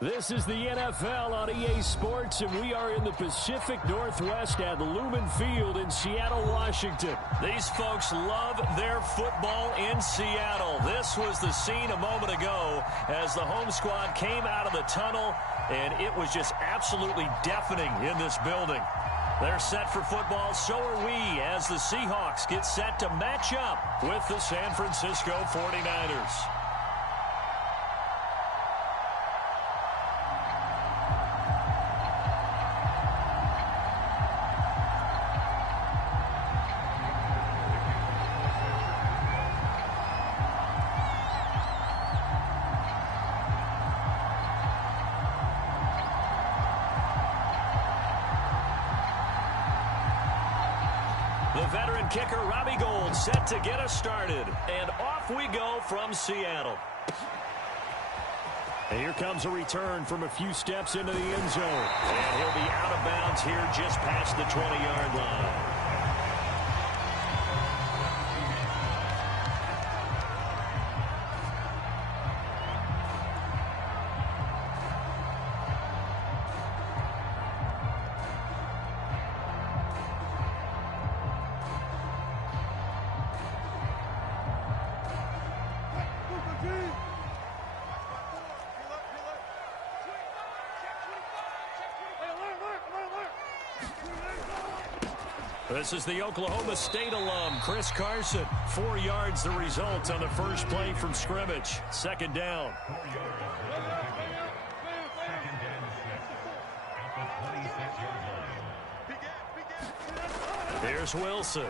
This is the NFL on EA Sports, and we are in the Pacific Northwest at Lumen Field in Seattle, Washington. These folks love their football in Seattle. This was the scene a moment ago as the home squad came out of the tunnel, and it was just absolutely deafening in this building. They're set for football, so are we, as the Seahawks get set to match up with the San Francisco 49ers. The veteran kicker, Robbie Gould, set to get us started. And off we go from Seattle. And here comes a return from a few steps into the end zone. And he'll be out of bounds here just past the 20-yard line. This is the Oklahoma State alum, Chris Carson. 4 yards the result on the first play from scrimmage. Second down. Here's Wilson.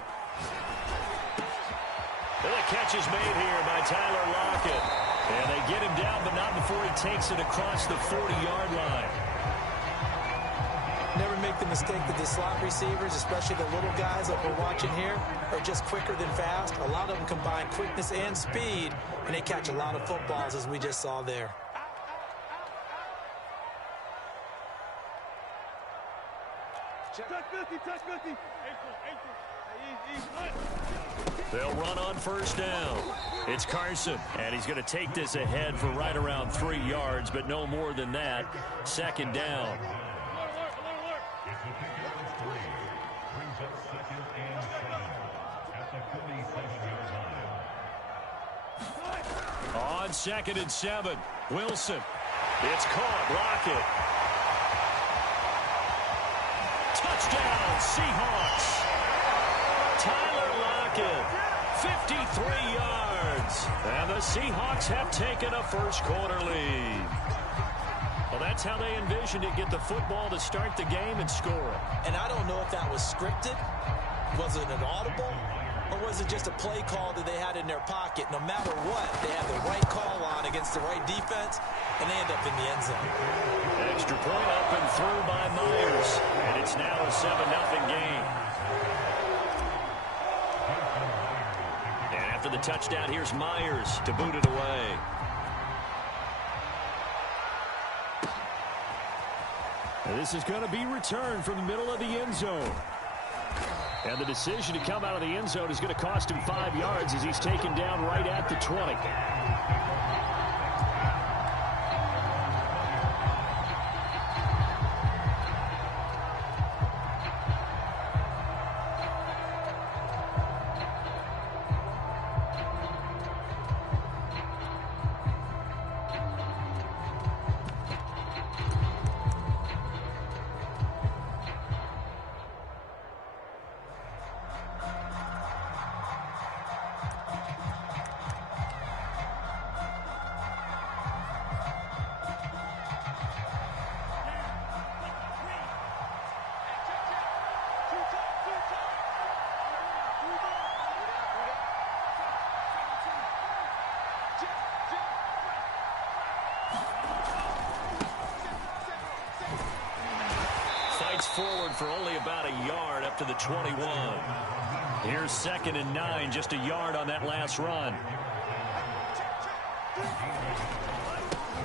And the catch is made here by Tyler Lockett. And they get him down, but not before he takes it across the 40-yard line. Never make the mistake that the slot receivers, especially the little guys that we're watching here, are just quicker than fast. A lot of them combine quickness and speed, and they catch a lot of footballs, as we just saw there. They'll run on first down. It's Carson, and he's going to take this ahead for right around 3 yards, but no more than that. Second down. On 2nd and 7, Wilson. It's caught. Lockett. Touchdown, Seahawks. Tyler Lockett, 53 yards. And the Seahawks have taken a first-quarter lead. Well, that's how they envisioned it, get the football to start the game and score it. And I don't know if that was scripted. Was it an audible? Or was it just a play call that they had in their pocket? No matter what, they had the right call on against the right defense, and they end up in the end zone. Extra point up and through by Myers. And it's now a 7-0 game. And after the touchdown, here's Myers to boot it away. And this is going to be returned from the middle of the end zone. And the decision to come out of the end zone is going to cost him 5 yards as he's taken down right at the 20. Forward for only about a yard up to the 21. Here's 2nd and 9, just a yard on that last run.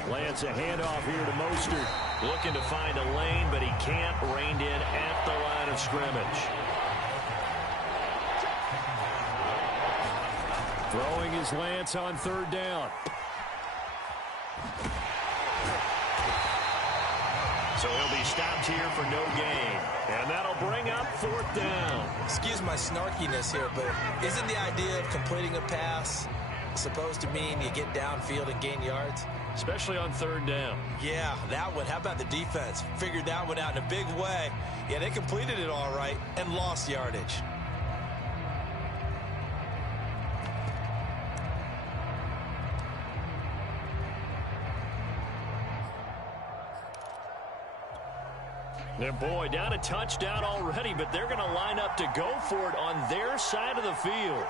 Lands a handoff here to Mostert. Looking to find a lane, but he can't. Reined in at the line of scrimmage. Throwing his Lance on 3rd down. So he'll be stopped here for no gain. And that'll bring up 4th down. Excuse my snarkiness here, but isn't the idea of completing a pass supposed to mean you get downfield and gain yards? Especially on 3rd down. Yeah, that one. How about the defense? Figured that one out in a big way. Yeah, they completed it all right and lost yardage. And boy, down a touchdown already, but they're going to line up to go for it on their side of the field.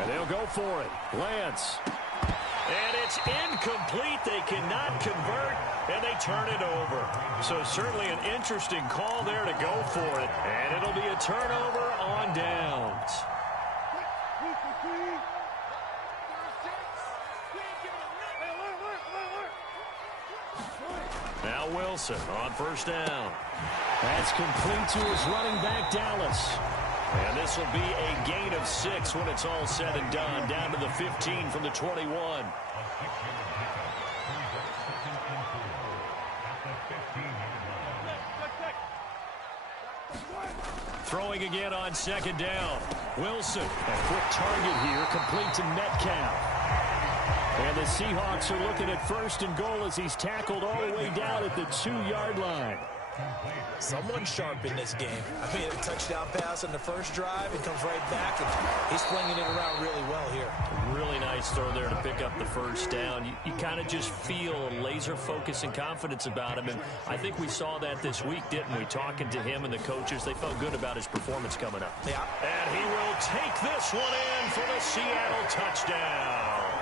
And they'll go for it. Lance. And it's incomplete. They cannot convert, and they turn it over. So certainly an interesting call there to go for it. And it'll be a turnover on downs. Now Wilson on 1st down. That's complete to his running back, Dallas. And this will be a gain of 6 when it's all said and done. Down to the 15 from the 21. Throwing again on 2nd down. Wilson. A quick target here, complete to Metcalf. And the Seahawks are looking at 1st and goal as he's tackled all the way down at the 2-yard line. Someone sharp in this game. I mean, a touchdown pass on the first drive and comes right back, and he's flinging it around really well here. Really nice throw there to pick up the 1st down. You kind of just feel a laser focus and confidence about him, and I think we saw that this week, didn't we? Talking to him and the coaches, they felt good about his performance coming up. Yeah. And he will take this one in for the Seattle touchdown.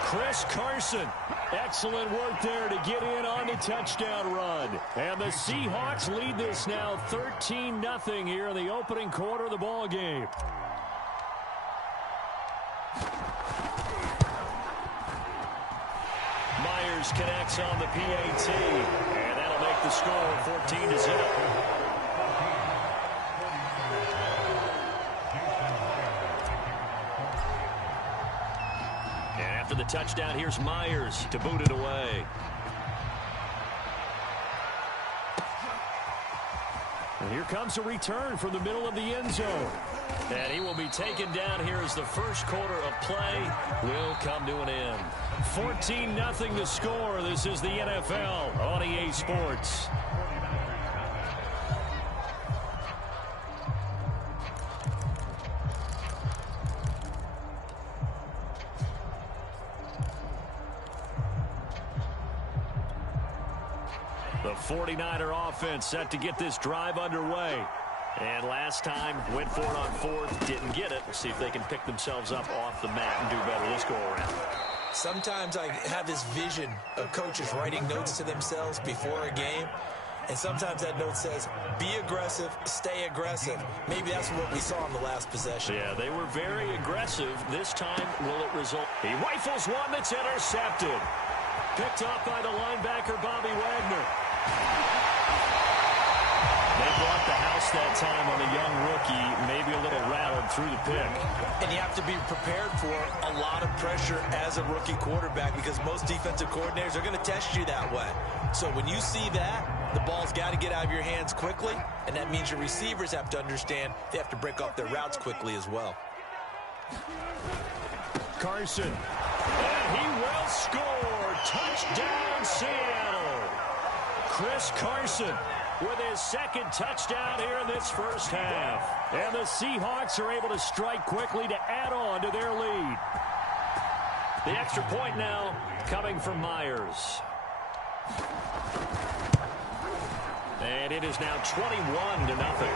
Chris Carson. Excellent work there to get in on the touchdown run. And the Seahawks lead this now 13-0 here in the opening quarter of the ball game. Myers connects on the PAT, and that'll make the score 14-0. After the touchdown, here's Myers to boot it away. And here comes a return from the middle of the end zone. And he will be taken down here as the first quarter of play will come to an end. 14-0 the score. This is the NFL on EA Sports. The 49er offense set to get this drive underway. And last time, went for it on 4th, didn't get it. We'll see if they can pick themselves up off the mat and do better this go-around. Sometimes I have this vision of coaches writing notes to themselves before a game. And sometimes that note says, be aggressive, stay aggressive. Maybe that's what we saw in the last possession. Yeah, they were very aggressive. This time, will it result? He rifles one that's intercepted. Picked off by the linebacker, Bobby Wagner. They brought the house that time on the young rookie, maybe a little rattled through the pick. And you have to be prepared for a lot of pressure as a rookie quarterback because most defensive coordinators are going to test you that way. So when you see that, the ball's got to get out of your hands quickly, and that means your receivers have to understand they have to break off their routes quickly as well. Carson. And he will score. Touchdown, Seattle. Chris Carson with his second touchdown here in this first half. And the Seahawks are able to strike quickly to add on to their lead. The extra point now coming from Myers. And it is now 21-0.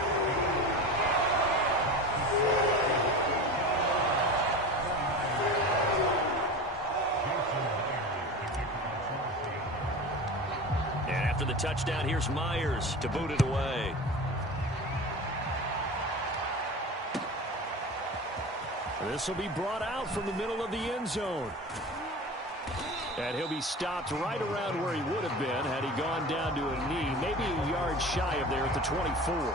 After the touchdown, here's Myers to boot it away. This will be brought out from the middle of the end zone. And he'll be stopped right around where he would have been had he gone down to a knee, maybe a yard shy of there at the 24.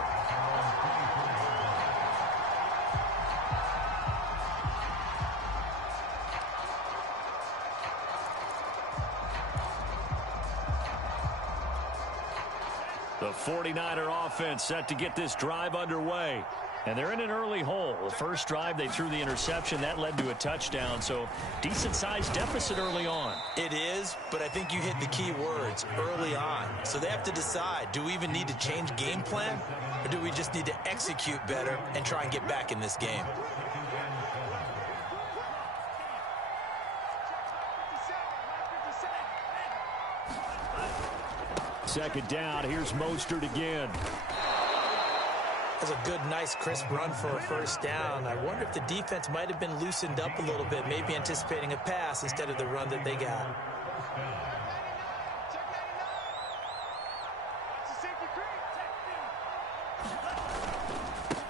The 49er offense set to get this drive underway. And they're in an early hole. The first drive, they threw the interception. That led to a touchdown. So decent-sized deficit early on. It is, but I think you hit the key words, early on. So they have to decide, do we even need to change game plan? Or do we just need to execute better and try and get back in this game? Second down, here's Mostert again. That's a good, nice, crisp run for a first down. I wonder if the defense might have been loosened up a little bit, maybe anticipating a pass instead of the run that they got.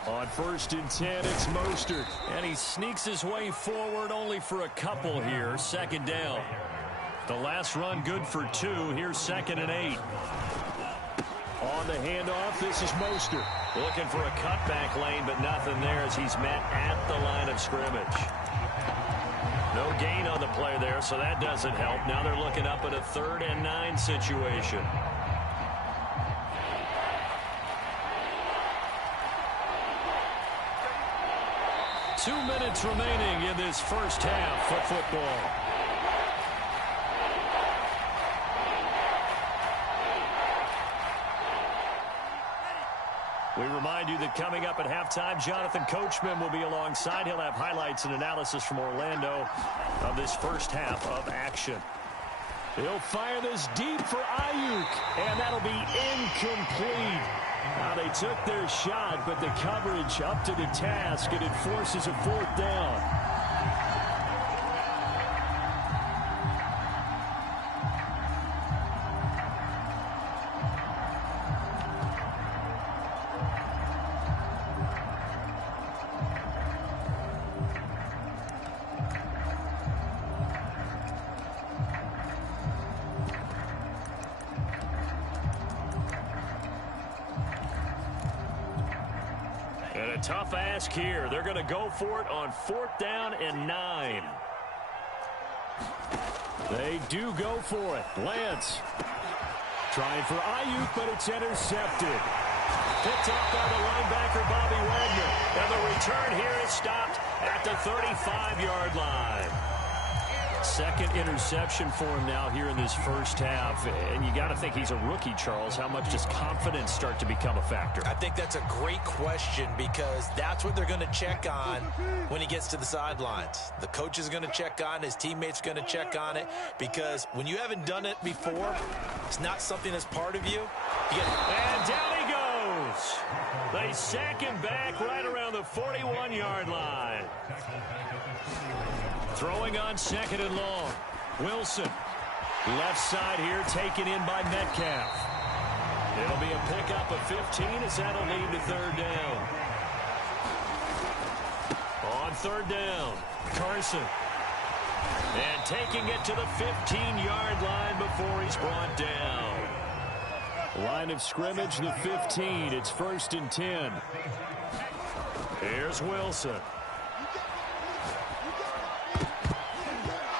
On 1st and 10, it's Mostert. And he sneaks his way forward only for a couple here. Second down. The last run good for 2. Here's 2nd and 8. On the handoff, this is Mostert. Looking for a cutback lane, but nothing there as he's met at the line of scrimmage. No gain on the play there, so that doesn't help. Now they're looking up at a 3rd and 9 situation. Two minutes remaining in this first half of football. We remind you that coming up at halftime, Jonathan Coachman will be alongside. He'll have highlights and analysis from Orlando of this first half of action. He'll fire this deep for Ayuk, and that'll be incomplete. Now, they took their shot, but the coverage up to the task, and it forces a 4th down. Tough ask here. They're going to go for it on 4th down and 9. They do go for it. Lance trying for Ayuk, but it's intercepted. Picked off by the linebacker, Bobby Wagner. And the return here is stopped at the 35-yard line. Second interception for him now here in this first half. And you got to think he's a rookie, Charles. How much does confidence start to become a factor? I think that's a great question because that's what they're going to check on when he gets to the sidelines. The coach is going to check on it. His teammates are going to check on it because when you haven't done it before, it's not something that's part of you. And down he goes. They sack him back right around the 41-yard line. Throwing on 2nd and long. Wilson. Left side here taken in by Metcalf. It'll be a pickup of 15 as that'll lead to 3rd down. On 3rd down, Carson. And taking it to the 15-yard line before he's brought down. Line of scrimmage, the 15. It's 1st and 10. Here's Wilson.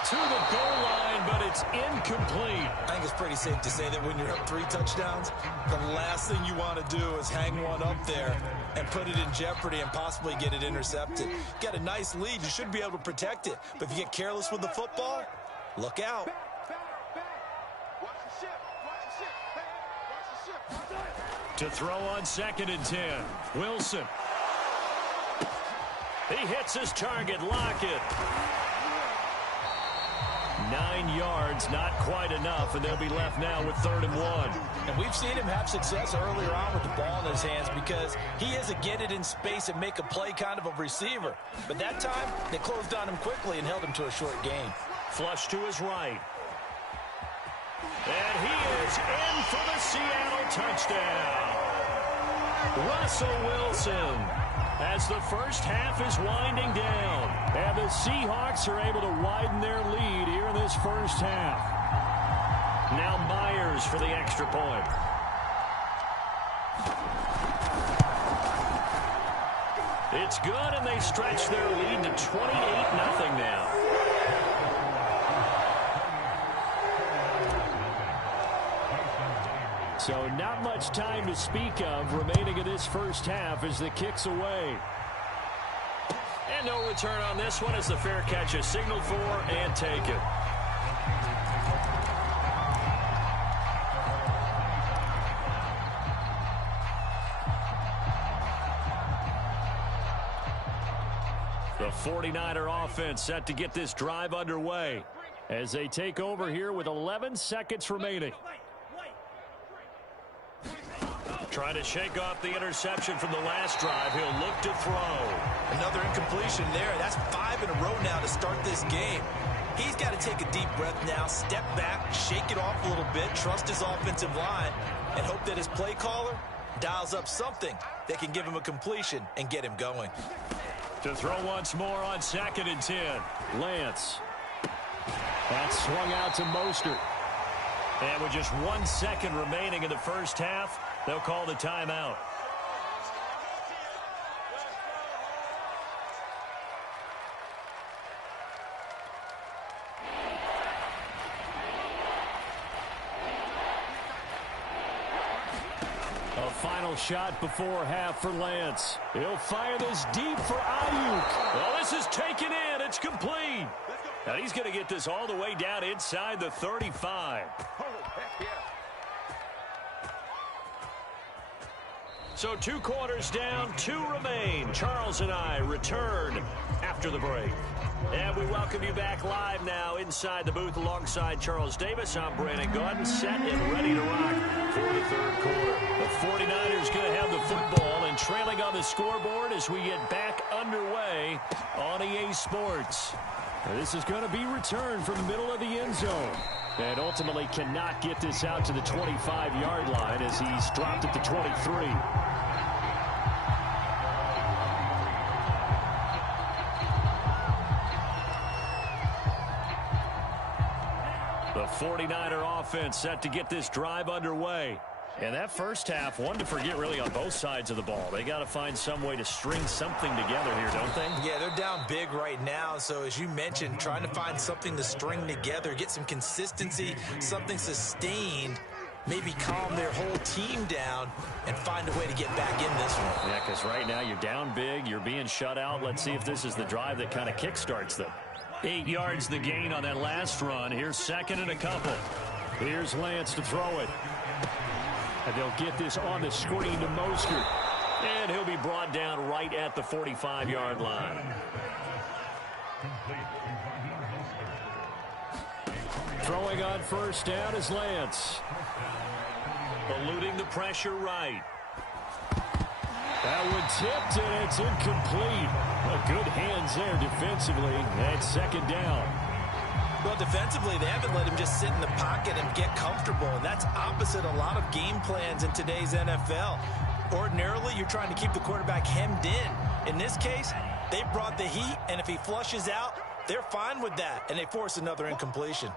To the goal line, but it's incomplete. I think it's pretty safe to say that when you're up 3 touchdowns, the last thing you want to do is hang one up there and put it in jeopardy and possibly get it intercepted. You got a nice lead. You should be able to protect it. But if you get careless with the football, look out. To throw on 2nd and 10. Wilson. He hits his target. Lockett. 9 yards, not quite enough, and they'll be left now with 3rd and 1. And we've seen him have success earlier on with the ball in his hands because he is a get it in space and make a play kind of a receiver. But that time, they closed on him quickly and held him to a short gain. Flush to his right. And he is in for the Seattle touchdown. Russell Wilson, as the first half is winding down. And the Seahawks are able to widen their lead here in this first half. Now Myers for the extra point. It's good, and they stretch their lead to 28-0 now. So not much time to speak of remaining in this first half as the kick's away. And no return on this one as the fair catch is signaled for and taken. The 49er offense set to get this drive underway as they take over here with 11 seconds remaining. Trying to shake off the interception from the last drive. He'll look to throw. Another incompletion there. That's 5 in a row now to start this game. He's got to take a deep breath now, step back, shake it off a little bit, trust his offensive line, and hope that his play caller dials up something that can give him a completion and get him going. To throw once more on 2nd and 10. Lance. That's swung out to Mostert. And with just 1 second remaining in the first half, they'll call the timeout. A final shot before half for Lance. He'll fire this deep for Ayuk. Well, this is taken in. It's complete. And he's going to get this all the way down inside the 35. So 2 quarters down, 2 remain. Charles and I return after the break. And we welcome you back live now inside the booth alongside Charles Davis. I'm Brandon Gaudin, set and ready to rock for the 3rd quarter. The 49ers going to have the football and trailing on the scoreboard as we get back underway on EA Sports. This is going to be returned from the middle of the end zone. And ultimately cannot get this out to the 25-yard line as he's dropped at the 23. The 49er offense set to get this drive underway. And that first half, one to forget really on both sides of the ball. They got to find some way to string something together here, don't they? Yeah, they're down big right now. So as you mentioned, trying to find something to string together, get some consistency, something sustained, maybe calm their whole team down and find a way to get back in this one. Yeah, because right now you're down big, you're being shut out. Let's see if this is the drive that kind of kickstarts them. 8 yards the gain on that last run. Here's 2nd and a couple. Here's Lance to throw it. And they'll get this on the screen to Mostert. And he'll be brought down right at the 45-yard line. Throwing on first down is Lance. Eluding the pressure right. That one tipped, and it's incomplete. Well, good hands there defensively. That's 2nd down. Well, defensively, they haven't let him just sit in the pocket and get comfortable, and that's opposite a lot of game plans in today's NFL. Ordinarily, you're trying to keep the quarterback hemmed in. In this case, they brought the heat, and if he flushes out, they're fine with that, and they force another incompletion.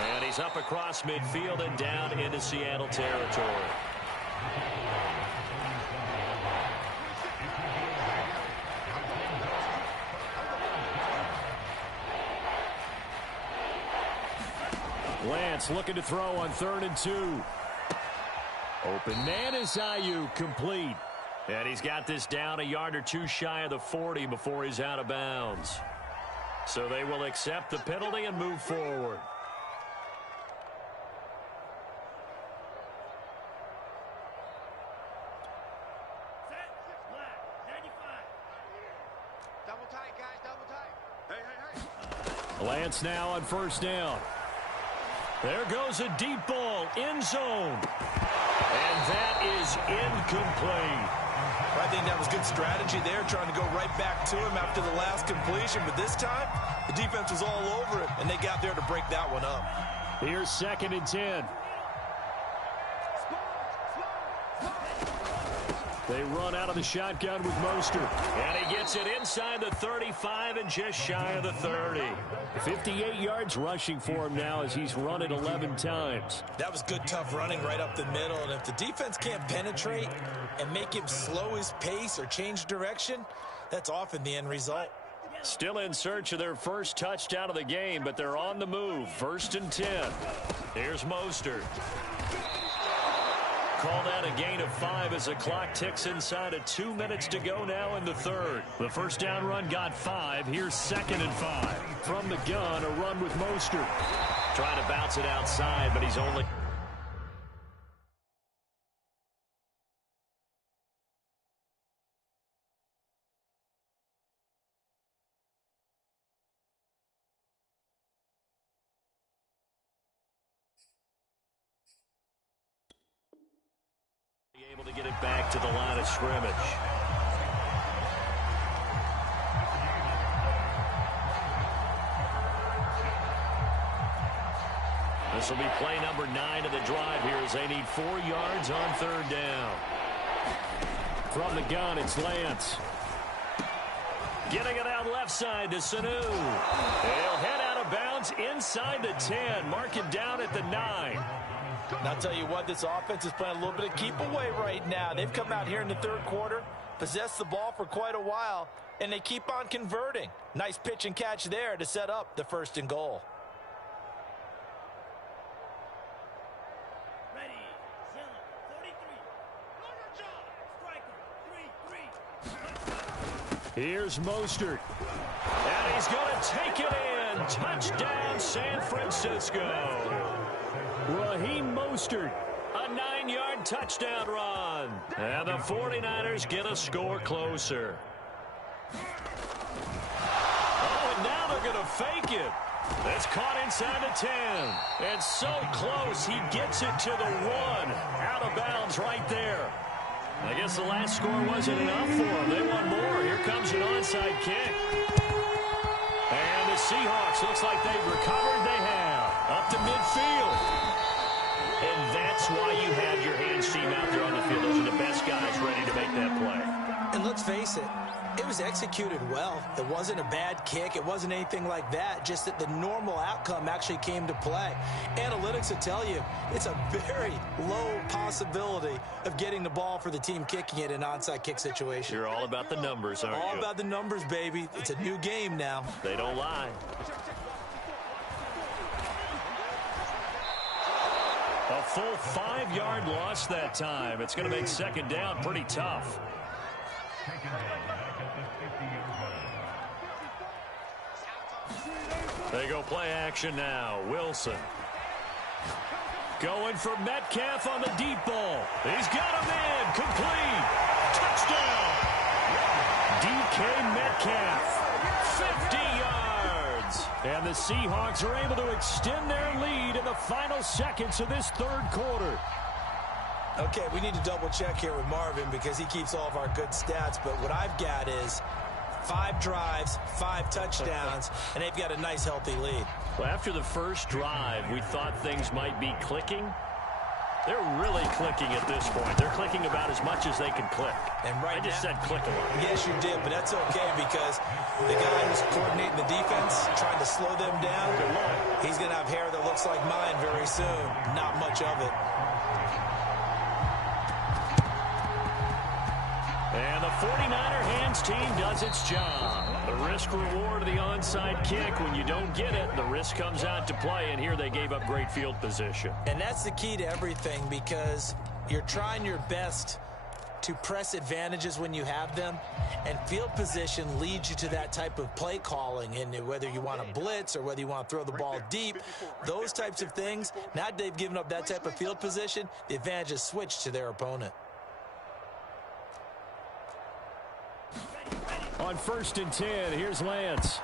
And he's up across midfield and down into Seattle territory. Lance looking to throw on 3rd and 2. Open man is Ayuk, complete. And he's got this down a yard or 2 shy of the 40 before he's out of bounds. So they will accept the penalty and move forward. Lance now on first down. There goes a deep ball, end zone. And that is incomplete. I think that was good strategy there, trying to go right back to him after the last completion. But this time, the defense was all over it, and they got there to break that one up. Here's 2nd and 10. They run out of the shotgun with Mostert. And he gets it inside the 35 and just shy of the 30. 58 yards rushing for him now as he's run it 11 times. That was good, tough running right up the middle. And if the defense can't penetrate and make him slow his pace or change direction, that's often the end result. Still in search of their first touchdown of the game, but they're on the move. 1st and 10. Here's Mostert. Call that a gain of 5 as the clock ticks inside of 2 minutes to go now in the third. The first down run got 5. Here's 2nd and 5. From the gun, a run with Mostert. Trying to bounce it outside, but he's only... able to get it back to the line of scrimmage. This will be play number 9 of the drive here as they need 4 yards on 3rd down. From the gun, it's Lance. Getting it out left side to Sanu. They'll head out of bounds inside the 10. Mark it down at the 9. And I'll tell you what, this offense is playing a little bit of keep away right now. They've come out here in the third quarter, possessed the ball for quite a while, and they keep on converting. Nice pitch and catch there to set up the 1st and goal. Ready, zone, 43. Striker, 3-3. Here's Mostert. And he's going to take it in. Touchdown, San Francisco. Raheem Mostert. A 9-yard touchdown run. And the 49ers get a score closer. Oh, and now they're going to fake it. That's caught inside the 10. And so close, he gets it to the 1. Out of bounds right there. I guess the last score wasn't enough for them. They want more. Here comes an onside kick. And the Seahawks, looks like they've recovered. They have. Up to midfield. And that's why you have your hands team out there on the field. Those are the best guys ready to make that play. And let's face it, it was executed well. It wasn't a bad kick. It wasn't anything like that. Just that the normal outcome actually came to play. Analytics will tell you it's a very low possibility of getting the ball for the team kicking it in an onside kick situation. You're all about the numbers, aren't you? All about the numbers, baby. It's a new game now. They don't lie. A full 5-yard loss that time. It's going to make 2nd down pretty tough. They go play action now. Wilson. Going for Metcalf on the deep ball. He's got him in. Complete. Touchdown. DK Metcalf. 50 yards. And the Seahawks are able to extend their lead in the final seconds of this third quarter. Okay, we need to double check here with Marvin because he keeps all of our good stats. But what I've got is 5 drives, 5 touchdowns, and they've got a nice, healthy lead. Well, after the first drive, we thought things might be clicking. They're really clicking at this point. They're clicking about as much as they can click. And right I just now, said click a lot. Yes, you did, but that's okay because the guy who's coordinating the defense, trying to slow them down, he's going to have hair that looks like mine very soon. Not much of it. And the 49er hands team does its job. The risk-reward of the onside kick. When you don't get it, the risk comes out to play, and here they gave up great field position. And that's the key to everything because you're trying your best to press advantages when you have them, and field position leads you to that type of play calling. And whether you want to blitz or whether you want to throw the ball deep, those types of things, now they've given up that type of field position, the advantage is switched to their opponent. On 1st and 10, here's Lance.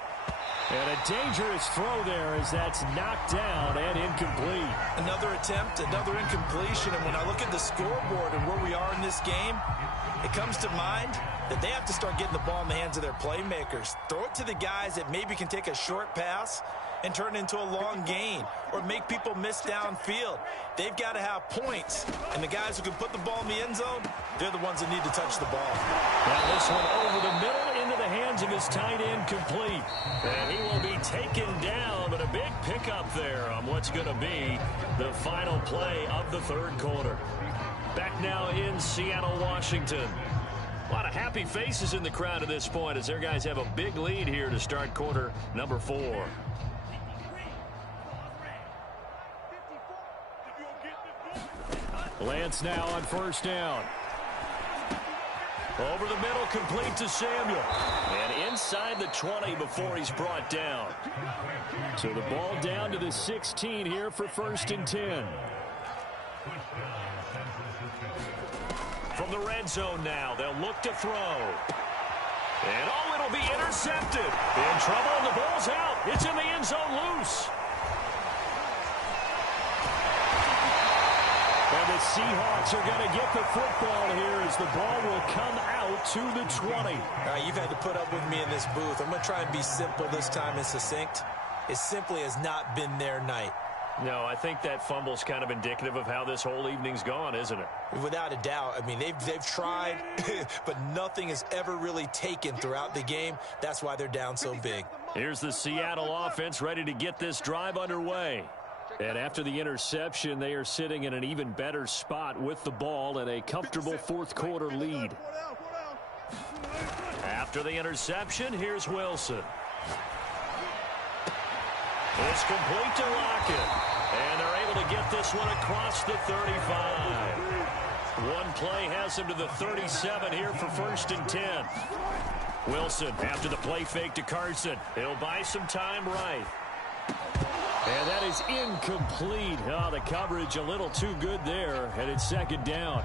And a dangerous throw there as that's knocked down and incomplete. Another attempt, another incompletion, and when I look at the scoreboard and where we are in this game, it comes to mind that they have to start getting the ball in the hands of their playmakers. Throw it to the guys that maybe can take a short pass and turn it into a long gain or make people miss downfield. They've got to have points, and the guys who can put the ball in the end zone, they're the ones that need to touch the ball. Now this one over the middle into the hands of his tight end, complete. And he will be taken down, but a big pickup there on what's going to be the final play of the third quarter. Back now in Seattle, Washington. A lot of happy faces in the crowd at this point as their guys have a big lead here to start quarter number 4. Lance now on first down. Over the middle, complete to Samuel. And inside the 20 before he's brought down. So the ball down to the 16 here for 1st and 10. From the red zone now, they'll look to throw. And oh, it'll be intercepted. In trouble, and the ball's out. It's in the end zone loose. And the Seahawks are going to get the football here as the ball will come out to the 20. You've had to put up with me in this booth. I'm going to try and be simple this time and succinct. It simply has not been their night. No, I think that fumble's kind of indicative of how this whole evening's gone, isn't it? Without a doubt. I mean, they've tried, but nothing has ever really taken throughout the game. That's why they're down so big. Here's the Seattle offense ready to get this drive underway. And after the interception, they are sitting in an even better spot with the ball and a comfortable fourth quarter lead. After the interception, here's Wilson. It's complete to Lockett. And they're able to get this one across the 35. One play has him to the 37 here for 1st and 10. Wilson after the play fake to Carson. He'll buy some time right. And that is incomplete. Oh, the coverage a little too good there, and it's 2nd down.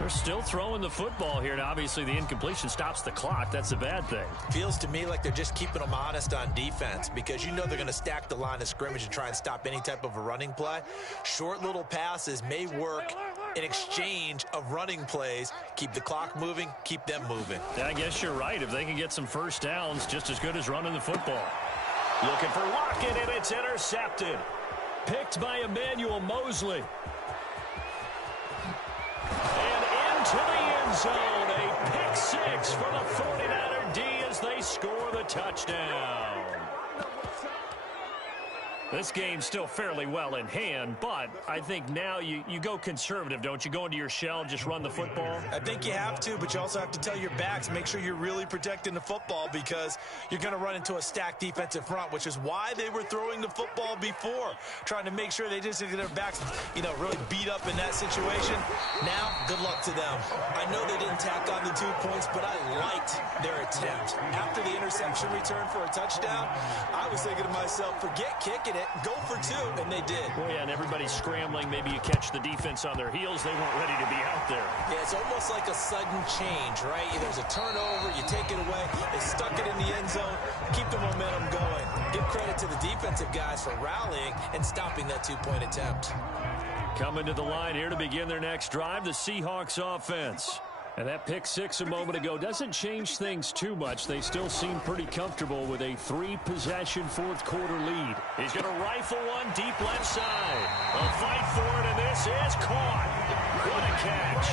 They're still throwing the football here, and obviously the incompletion stops the clock. That's a bad thing. Feels to me like they're just keeping them honest on defense because you know they're going to stack the line of scrimmage and try and stop any type of a running play. Short little passes may work in exchange of running plays. Keep the clock moving, keep them moving. Yeah, I guess you're right. If they can get some first downs, just as good as running the football. Looking for Lockett, and it's intercepted. Picked by Emmanuel Mosley. And into the end zone. A pick 6 for the 49er D as they score the touchdown. This game's still fairly well in hand, but I think now you go conservative, don't you? Go into your shell, just run the football? I think you have to, but you also have to tell your backs, make sure you're really protecting the football because you're going to run into a stacked defensive front, which is why they were throwing the football before, trying to make sure they just get their backs, really beat up in that situation. Now, good luck to them. I know they didn't tack on the 2 points, but I liked their attempt. After the interception return for a touchdown, I was thinking to myself, forget kicking it. Go for 2, and they did. Well, yeah, and everybody's scrambling. Maybe you catch the defense on their heels. They weren't ready to be out there. Yeah, it's almost like a sudden change, right? There's a turnover, you take it away, they stuck it in the end zone, keep the momentum going. Give credit to the defensive guys for rallying and stopping that 2-point attempt. Coming to the line here to begin their next drive, the Seahawks offense. And that pick 6 a moment ago doesn't change things too much. They still seem pretty comfortable with a 3-possession fourth quarter lead. He's going to rifle one deep left side. A fight for it, and this is caught. What a catch.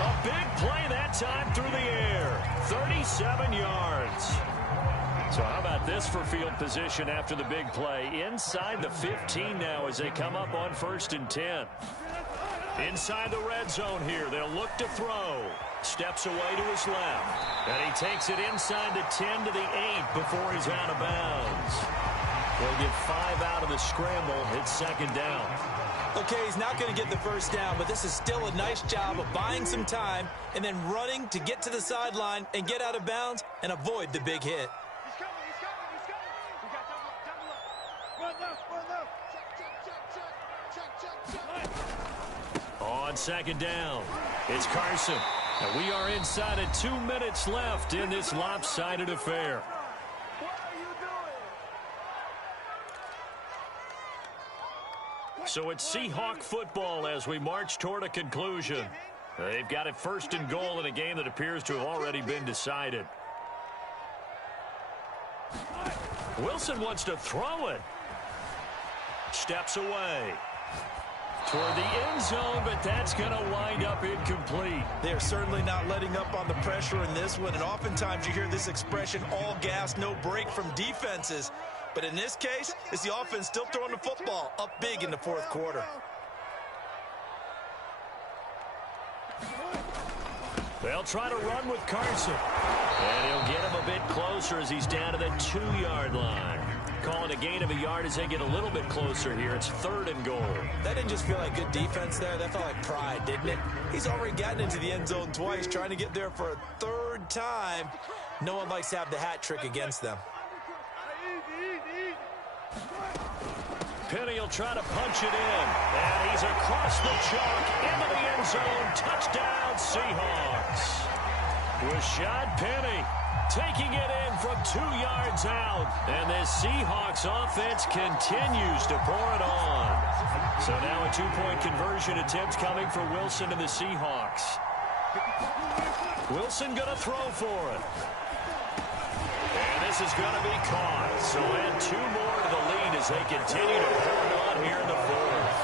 A big play that time through the air. 37 yards. So how about this for field position after the big play? Inside the 15 now as they come up on 1st and 10. Inside the red zone here. They'll look to throw. Steps away to his left. And he takes it inside the 10 to the 8 before he's out of bounds. They'll get 5 out of the scramble. It's 2nd down. Okay, he's not going to get the first down, but this is still a nice job of buying some time and then running to get to the sideline and get out of bounds and avoid the big hit. He's coming. We got double up. Run left. Check. On 2nd down, it's Carson. And we are inside of 2 minutes left in this lopsided affair. What are you doing? So it's Seahawk football as we march toward a conclusion. They've got it 1st and goal in a game that appears to have already been decided. Wilson wants to throw it. Steps away toward the end zone, but that's going to wind up incomplete. They're certainly not letting up on the pressure in this one, and oftentimes you hear this expression, all gas, no break from defenses. But in this case, it's the offense still throwing the football up big in the fourth quarter. They'll try to run with Carson. And he'll get him a bit closer as he's down to the 2-yard line. Calling a gain of a yard as they get a little bit closer here. It's 3rd and goal. That didn't just feel like good defense there. That felt like pride, didn't it? He's already gotten into the end zone twice, trying to get there for a 3rd time. No one likes to have the hat trick against them. Penny will try to punch it in. And he's across the chalk into the end zone. Touchdown, Seahawks. Rashad Penny taking it in from 2 yards out. And this Seahawks offense continues to pour it on. So now a 2-point conversion attempt coming for Wilson and the Seahawks. Wilson going to throw for it. And this is going to be caught. So add 2 more to the lead as they continue to pour it on here in the 4th.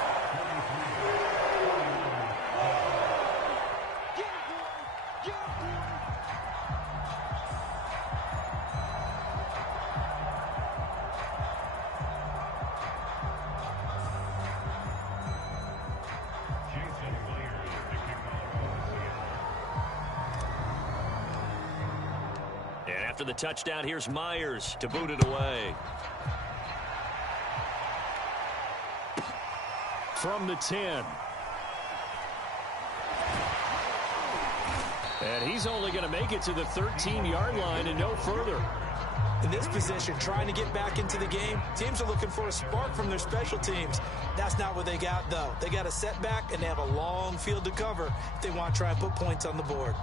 After the touchdown, here's Myers to boot it away. From the 10. And he's only going to make it to the 13-yard line and no further. In this position, trying to get back into the game, teams are looking for a spark from their special teams. That's not what they got, though. They got a setback, and they have a long field to cover if they want to try and put points on the board.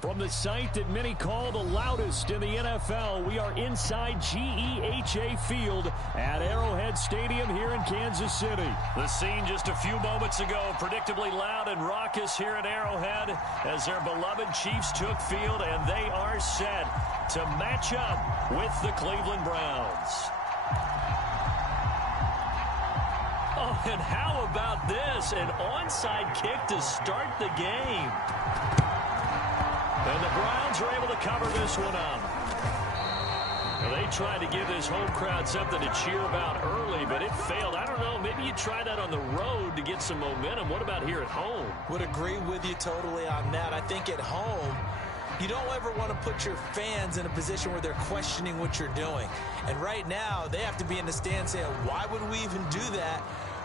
From the site that many call the loudest in the NFL, we are inside GEHA Field at Arrowhead Stadium here in Kansas City. The scene just a few moments ago, predictably loud and raucous here at Arrowhead as their beloved Chiefs took field, and they are set to match up with the Cleveland Browns. Oh, and how about this? An onside kick to start the game. And the Browns are able to cover this one up. Well, they tried to give this home crowd something to cheer about early, but it failed. I don't know, maybe you try that on the road to get some momentum. What about here at home? Would agree with you totally on that. I think at home, you don't ever want to put your fans in a position where they're questioning what you're doing. And right now, they have to be in the stand saying, why would we even do that?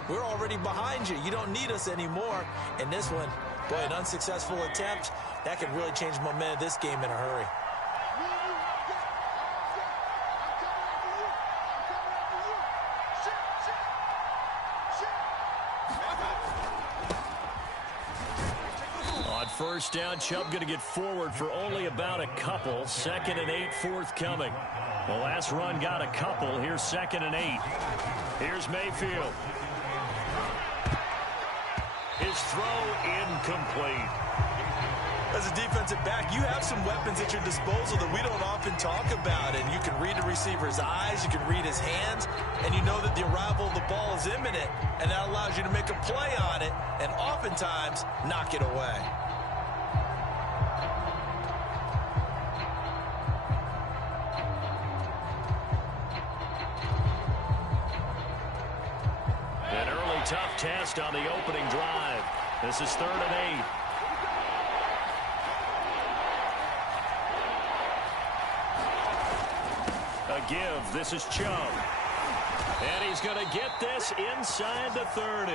We're already behind you. You don't need us anymore. And this one, boy, an unsuccessful attempt. That could really change the momentum of this game in a hurry. On first down, Chubb going to get forward for only about a couple. 2nd and 8 forthcoming. The last run got a couple. Here's 2nd and 8. Here's Mayfield. His throw incomplete. As a defensive back, you have some weapons at your disposal that we don't often talk about. And you can read the receiver's eyes, you can read his hands, and you know that the arrival of the ball is imminent. And that allows you to make a play on it and oftentimes knock it away. An early tough test on the opening drive. This is 3rd and 8. Give. This is Chubb. And he's going to get this inside the 30.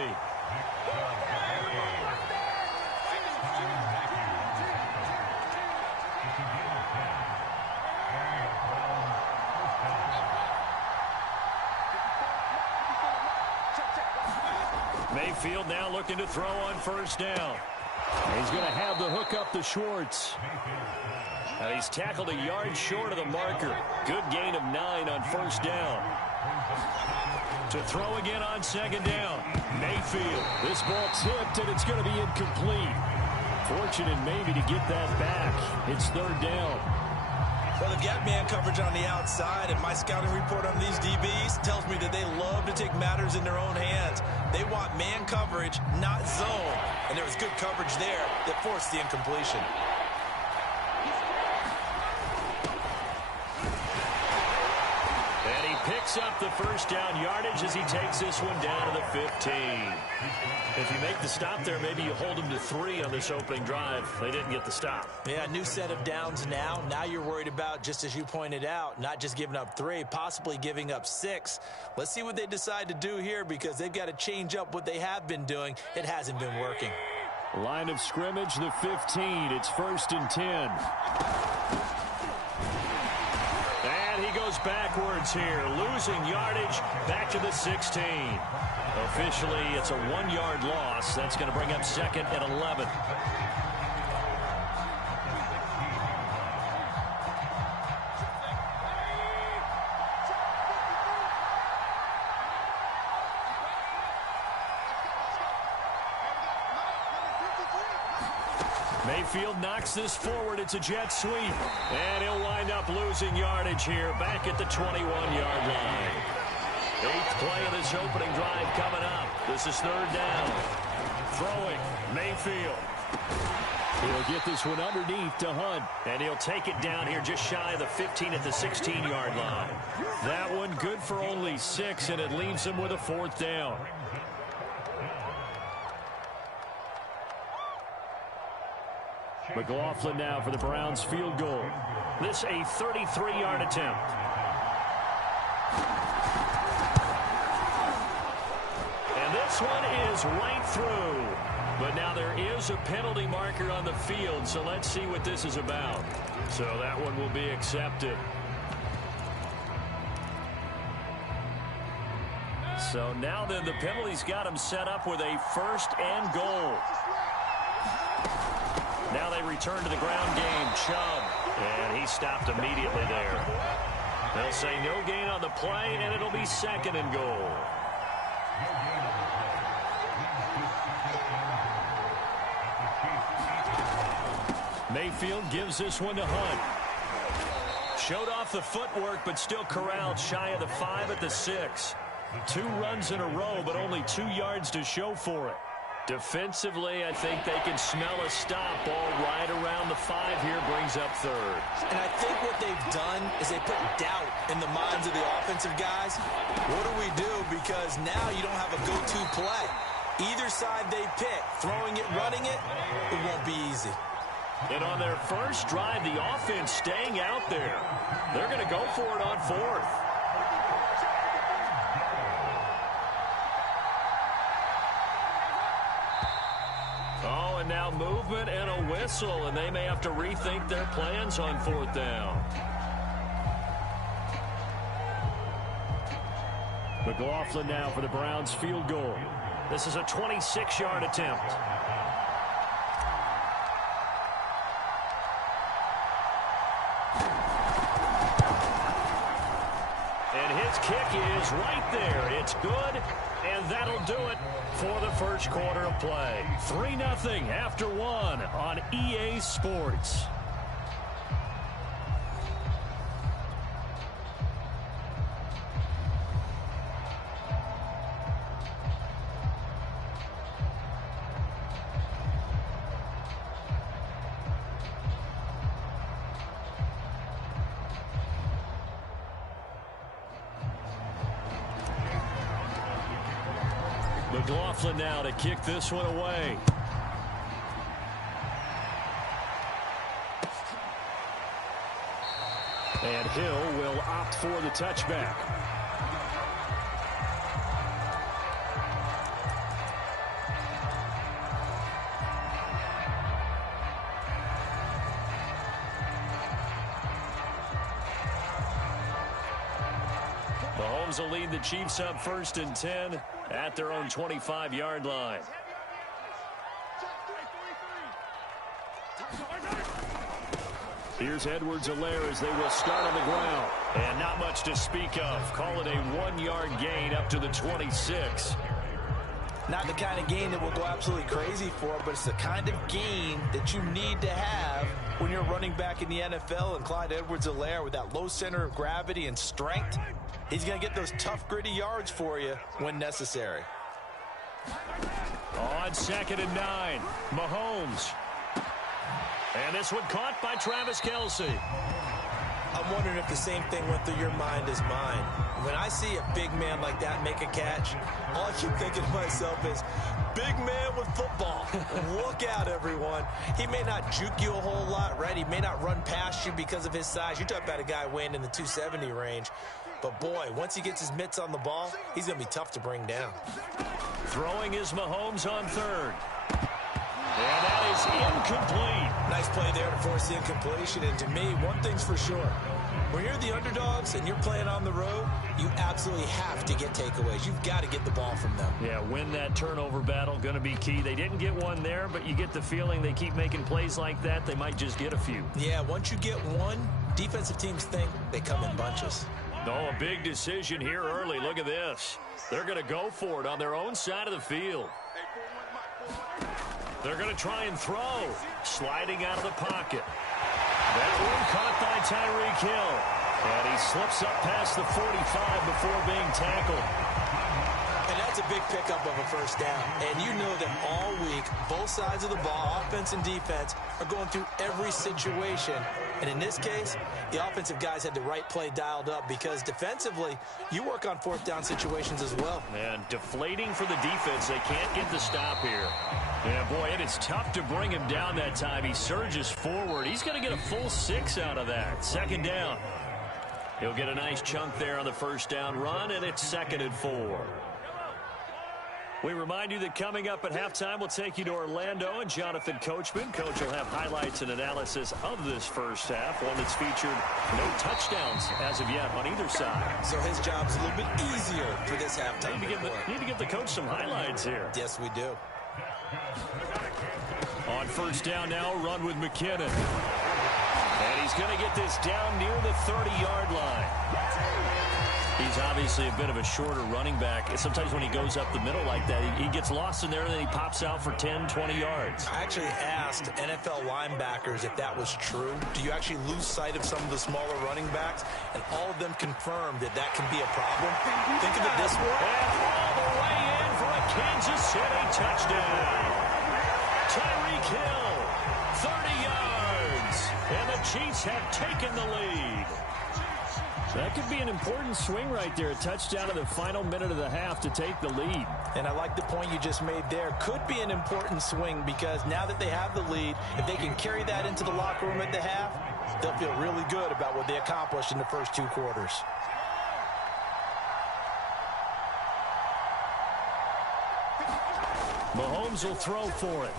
Mayfield now looking to throw on first down. He's going to have the hook up to Schwartz. And he's tackled a yard short of the marker. Good gain of 9 on first down. To throw again on 2nd down. Mayfield. This ball tipped, and it's going to be incomplete. Fortunate maybe to get that back. It's 3rd down. Well, they've got man coverage on the outside, and my scouting report on these DBs tells me that they love to take matters in their own hands. They want man coverage, not zone. And there was good coverage there that forced the incompletion. And he picks up the first down yardage as he takes this one down to the 15. If you make the stop there, maybe you hold them to 3 on this opening drive. They didn't get the stop. Yeah, new set of downs now. Now you're worried about, just as you pointed out, not just giving up 3, possibly giving up 6. Let's see what they decide to do here because they've got to change up what they have been doing. It hasn't been working. Line of scrimmage, the 15. It's 1st and 10. And he goes backwards here, losing yardage back to the 16. Officially, it's a 1-yard loss. That's going to bring up 2nd and 11. Mayfield knocks this forward. It's a jet sweep. And he'll wind up losing yardage here back at the 21-yard line. 8th play of this opening drive coming up. This is 3rd down. Throwing, Mayfield. He'll get this one underneath to Hunt. And he'll take it down here just shy of the 15 at the 16-yard line. That one good for only 6, and it leaves him with a 4th down. McLaughlin now for the Browns field goal. This a 33-yard attempt. And this one is right through. But now there is a penalty marker on the field, so let's see what this is about. So that one will be accepted. So now then the penalty's got him set up with a 1st and goal. Now they return to the ground game. Chubb. And he stopped immediately there. They'll say no gain on the play, and it'll be 2nd and goal. Mayfield gives this one to Hunt. Showed off the footwork, but still corralled shy of the 5 at the 6. 2 runs in a row, but only 2 yards to show for it. Defensively, I think they can smell a stop. Ball right around the 5 here, brings up 3rd. And I think what they've done is they put doubt in the minds of the offensive guys. What do we do? Because now you don't have a go-to play. Either side they pick, throwing it, running it, it won't be easy. And on their first drive, the offense staying out there. They're going to go for it on 4th. Oh, and now movement and a whistle, and they may have to rethink their plans on 4th down. McLaughlin now for the Browns field goal. This is a 26-yard attempt. And his kick is right there. It's good, and that'll do it for the first quarter of play. 3-0 after 1 on EA Sports. McLaughlin now to kick this one away. And Hill will opt for the touchback. Mahomes will lead the Chiefs up 1st and 10 at their own 25-yard line. Here's Edwards-Helaire as they will start on the ground. And not much to speak of. Call it a 1-yard gain up to the 26. Not the kind of gain that will go absolutely crazy for, but it's the kind of gain that you need to have when you're running back in the NFL. And Clyde Edwards-Helaire, with that low center of gravity and strength, he's going to get those tough, gritty yards for you when necessary. On 2nd and 9, Mahomes. And this one caught by Travis Kelce. I'm wondering if the same thing went through your mind as mine. When I see a big man like that make a catch, all I keep thinking to myself is, big man with football. Look out, everyone. He may not juke you a whole lot, right? He may not run past you because of his size. You're talking about a guy weighing in the 270 range. But, boy, once he gets his mitts on the ball, he's going to be tough to bring down. Throwing is Mahomes on 3rd. And that is incomplete. Nice play there to force the incompletion. And to me, one thing's for sure. When you're the underdogs and you're playing on the road, you absolutely have to get takeaways. You've got to get the ball from them. Yeah, win that turnover battle, going to be key. They didn't get one there, but you get the feeling they keep making plays like that, they might just get a few. Yeah, once you get one, defensive teams think they come in bunches. Oh, a big decision here early. Look at this. They're going to go for it on their own side of the field. They're going to try and throw. Sliding out of the pocket. That one caught by Tyreek Hill. And he slips up past the 45 before being tackled. And that's a big pickup of a first down. And you know that all week, both sides of the ball, offense and defense, are going through every situation. And in this case, the offensive guys had the right play dialed up, because defensively, you work on 4th down situations as well. And deflating for the defense. They can't get the stop here. Yeah, boy, it is tough to bring him down that time. He surges forward. He's going to get a full 6 out of that. 2nd down. He'll get a nice chunk there on the first down run, and it's 2nd and 4. We remind you that coming up at halftime, we'll take you to Orlando and Jonathan Coachman. Coach will have highlights and analysis of this first half, one that's featured no touchdowns as of yet on either side. So his job's a little bit easier for this halftime. Need to give the coach some highlights here. Yes, we do. On first down now, run with McKinnon. And he's going to get this down near the 30-yard line. He's obviously a bit of a shorter running back. Sometimes when he goes up the middle like that, he gets lost in there, and then he pops out for 10, 20 yards. I actually asked NFL linebackers if that was true. Do you actually lose sight of some of the smaller running backs? And all of them confirmed that that can be a problem. Think of it this way. And all the way in for a Kansas City touchdown. Tyreek Hill, 30 yards. And the Chiefs have taken the lead. That could be an important swing right there. A touchdown in the final minute of the half to take the lead. And I like the point you just made there. Could be an important swing because now that they have the lead, if they can carry that into the locker room at the half, they'll feel really good about what they accomplished in the first 2 quarters. Mahomes will throw for it.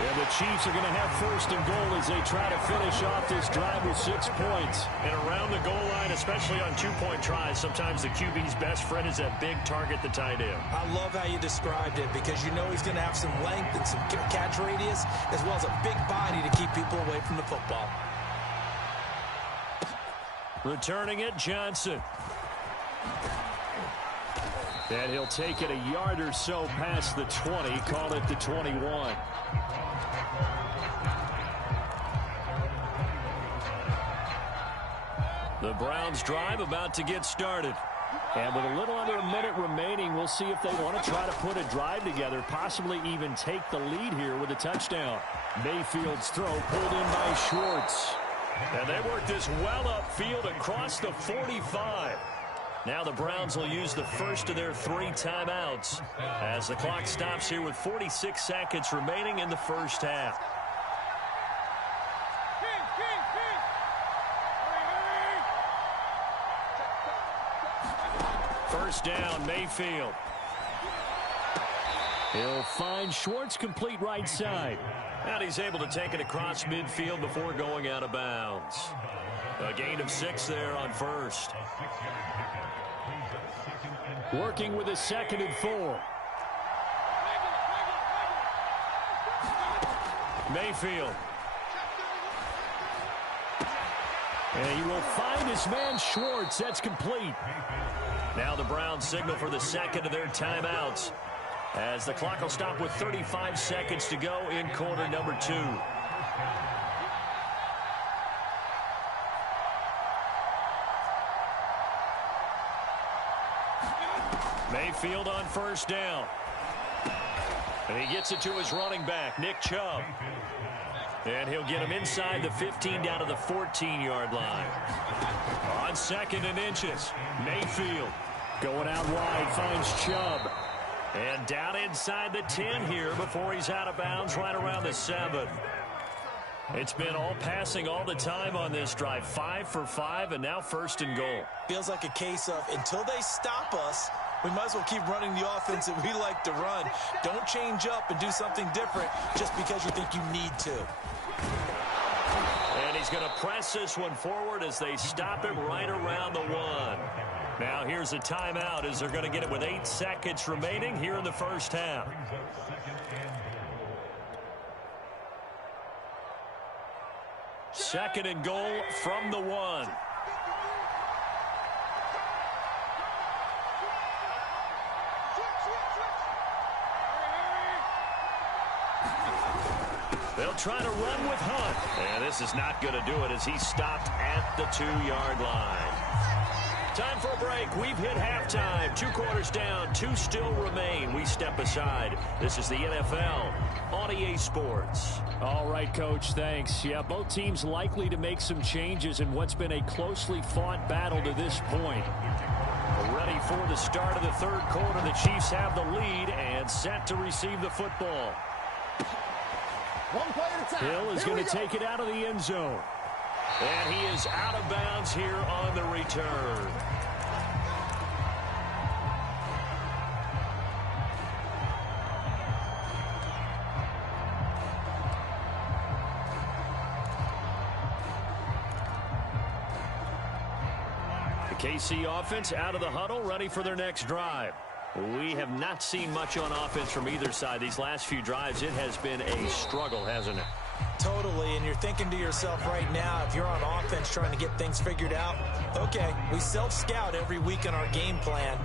And the Chiefs are going to have first and goal as they try to finish off this drive with 6 points. And around the goal line, especially on 2-point tries, sometimes the QB's best friend is that big target, the tight end. I love how you described it because you know he's going to have some length and some catch radius as well as a big body to keep people away from the football. Returning it, Johnson. And he'll take it a yard or so past the 20, call it the 21. The Browns drive about to get started. And with a little under a minute remaining, we'll see if they want to try to put a drive together, possibly even take the lead here with a touchdown. Mayfield's throw pulled in by Schwartz. And they work this well upfield across the 45. Now the Browns will use the first of their 3 timeouts as the clock stops here with 46 seconds remaining in the first half. First down, Mayfield. He'll find Schwartz complete right side. And he's able to take it across midfield before going out of bounds. A gain of 6 there on first. Working with a 2nd and 4. Mayfield. And he will find his man Schwartz. That's complete. Now the Browns signal for the second of their timeouts as the clock will stop with 35 seconds to go in quarter number 2. Mayfield on first down. And he gets it to his running back, Nick Chubb. And he'll get him inside the 15 down to the 14-yard line. On 2nd and inches, Mayfield. Going out wide, finds Chubb. And down inside the 10 here before he's out of bounds right around the 7. It's been all passing all the time on this drive. 5 for 5, and now first and goal. Feels like a case of until they stop us, we might as well keep running the offense that we like to run. Don't change up and do something different just because you think you need to. And he's going to press this one forward as they stop him right around the 1. Now here's a timeout as they're going to get it with 8 seconds remaining here in the first half. Second and goal from the 1. They'll try to run with Hunt. And this is not going to do it as he's stopped at the 2-yard line. Time for a break. We've hit halftime. 2 quarters down. 2 still remain. We step aside. This is the NFL on EA Sports. All right, Coach, thanks. Yeah, both teams likely to make some changes in what's been a closely fought battle to this point. Ready for the start of the 3rd quarter. The Chiefs have the lead and set to receive the football. One play at a time. Hill is going to take it out of the end zone. And he is out of bounds here on the return. The KC offense out of the huddle, ready for their next drive. We have not seen much on offense from either side. These last few drives, it has been a struggle, hasn't it? Totally, and you're thinking to yourself right now, if you're on offense trying to get things figured out, okay, we self-scout every week in our game plan.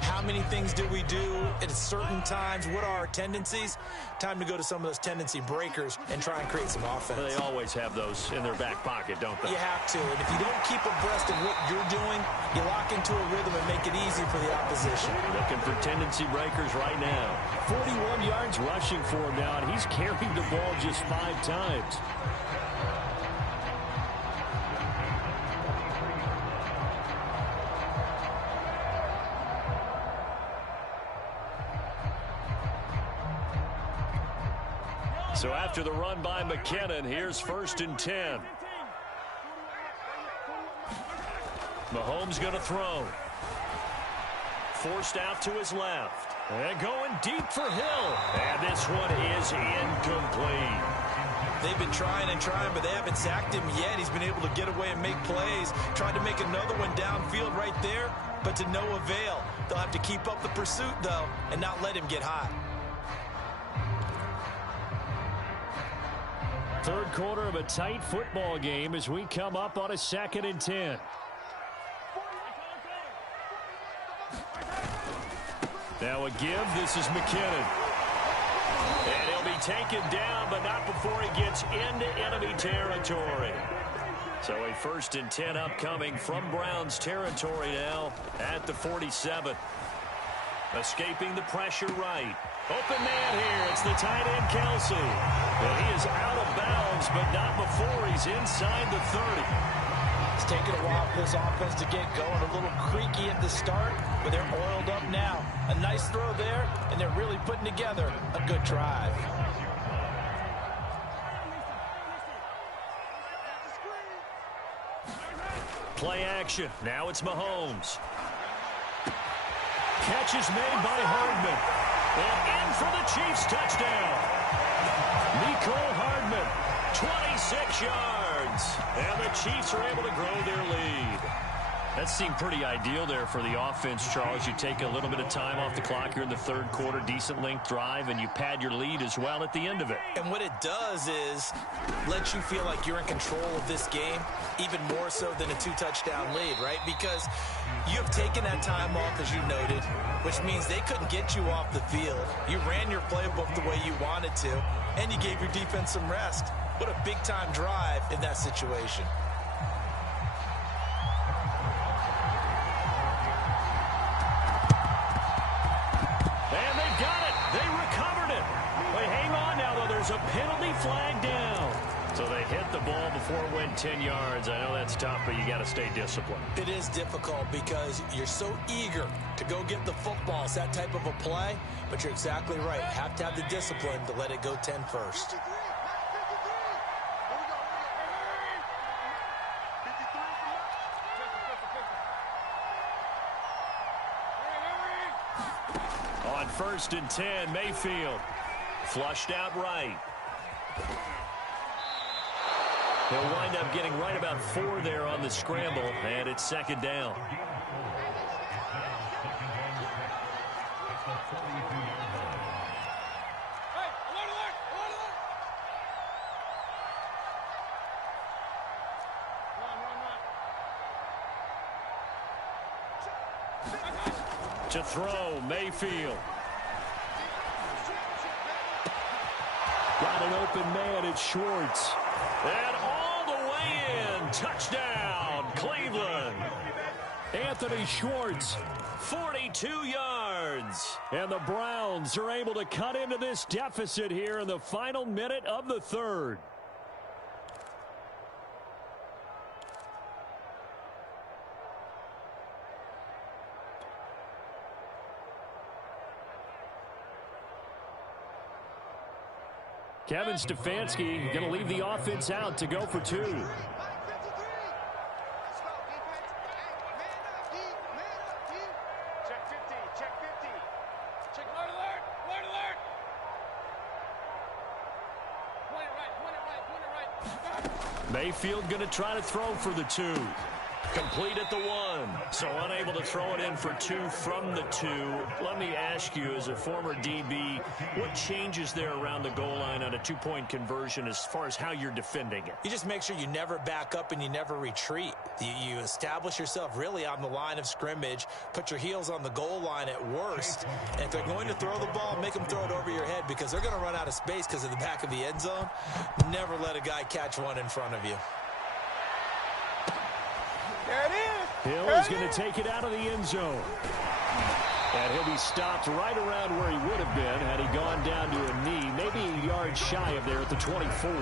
How many things do we do at certain times? What are our tendencies? Time to go to some of those tendency breakers and try and create some offense. They always have those in their back pocket, don't they? You have to, and if you don't keep abreast of what you're doing, you lock into a rhythm and make it easy for the opposition. Looking for tendency breakers right now. 41 yards rushing for him now, and he's carried the ball just 5 times. So after the run by McKinnon, here's 1st and 10. Mahomes going to throw. Forced out to his left. And going deep for Hill. And this one is incomplete. They've been trying and trying, but they haven't sacked him yet. He's been able to get away and make plays. Tried to make another one downfield right there, but to no avail. They'll have to keep up the pursuit, though, and not let him get hot. Third quarter of a tight football game as we come up on a 2nd and 10. Now a give. This is McKinnon. And he'll be taken down, but not before he gets into enemy territory. So a 1st and 10 upcoming from Browns territory now at the 47. Escaping the pressure right. Open man here. It's the tight end, Kelsey. And he is out of bounds, but not before he's inside the 30. It's taken a while for this offense to get going. A little creaky at the start, but they're oiled up now. A nice throw there, and they're really putting together a good drive. Play action. Now it's Mahomes. Catch is made by Hardman. And in for the Chiefs touchdown. Nicole Hardman, 26 yards. And the Chiefs are able to grow their lead. That seemed pretty ideal there for the offense, Charles. You take a little bit of time off the clock here in the third quarter, decent length drive, and you pad your lead as well at the end of it. And what it does is let you feel like you're in control of this game, even more so than a 2-touchdown lead, right? Because you have taken that time off, as you noted, which means they couldn't get you off the field. You ran your playbook the way you wanted to, and you gave your defense some rest. What a big-time drive in that situation. And they've got it. They recovered it. Wait, hang on now, though. There's a penalty flag down. So they hit the ball before it went 10 yards. I know that's tough, but you got to stay disciplined. It is difficult because you're so eager to go get the football. It's that type of a play, but you're exactly right. Have to have the discipline to let it go 10 first. On 1st and 10, Mayfield. Flushed out right. He'll wind up getting right about 4 there on the scramble, and it's 2nd down. To throw, Mayfield. Got an open man, it's Schwartz. And all the way in. Touchdown, Cleveland. Anthony Schwartz. 42 yards. And the Browns are able to cut into this deficit here in the final minute of the third. Kevin Stefanski going to leave the offense out to go for 2. Check 50. Check alert, alert, alert, alert. Point it right. Mayfield going to try to throw for the 2. Complete at the 1. So unable to throw it in for 2 from the 2. Let me ask you, as a former DB, what changes there around the goal line on a 2-point conversion as far as how you're defending it? You just make sure you never back up and you never retreat. You establish yourself really on the line of scrimmage, put your heels on the goal line at worst, and if they're going to throw the ball, make them throw it over your head because they're going to run out of space because of the back of the end zone. Never let a guy catch one in front of you. There it is. Hill is going to take it out of the end zone. And he'll be stopped right around where he would have been had he gone down to a knee, maybe a yard shy of there at the 24.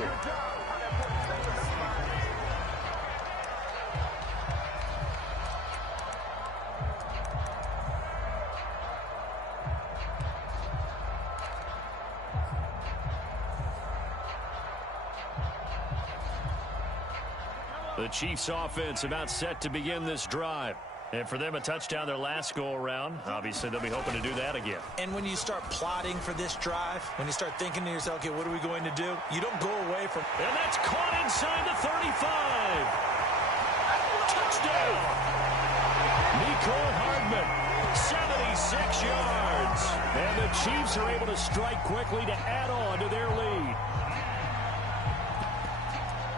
The Chiefs offense about set to begin this drive. And for them, a touchdown their last go-around. Obviously, they'll be hoping to do that again. And when you start plotting for this drive, when you start thinking to yourself, okay, what are we going to do? You don't go away from... And that's caught inside the 35. Touchdown. Nicole Hardman, 76 yards. And the Chiefs are able to strike quickly to add on to their lead.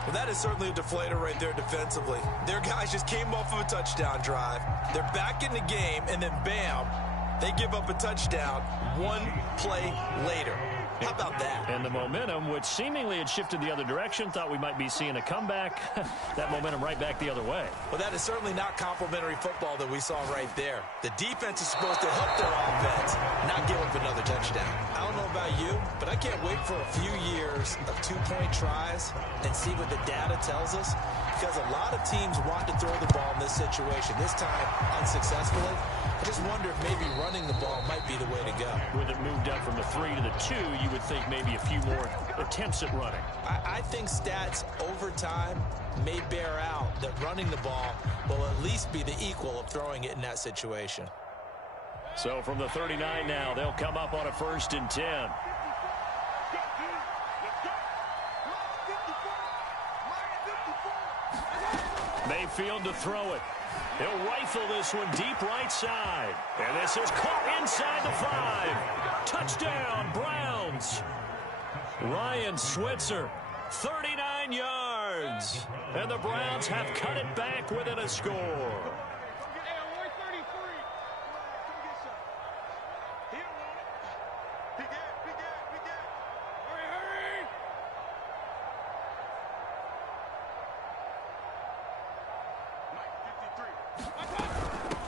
Well, that is certainly a deflator right there defensively. Their guys just came off of a touchdown drive. They're back in the game, and then bam, they give up a touchdown 1 play later. How about that? And the momentum, which seemingly had shifted the other direction, thought we might be seeing a comeback. That momentum right back the other way. Well, that is certainly not complimentary football that we saw right there. The defense is supposed to help their offense, not give up another touchdown. I don't know about you, but I can't wait for a few years of 2-point tries and see what the data tells us, because a lot of teams want to throw the ball in this situation, this time unsuccessfully. I just wonder if maybe running the ball might be the way to go. With it moved up from the 3 to the 2, you would think maybe a few more attempts at running. I think stats over time may bear out that running the ball will at least be the equal of throwing it in that situation. So from the 39 now, they'll come up on a 1st and 10. Mayfield to throw it. He'll rifle this one deep right side. And this is caught inside the 5. Touchdown, Browns. Ryan Switzer, 39 yards. And the Browns have cut it back within a score.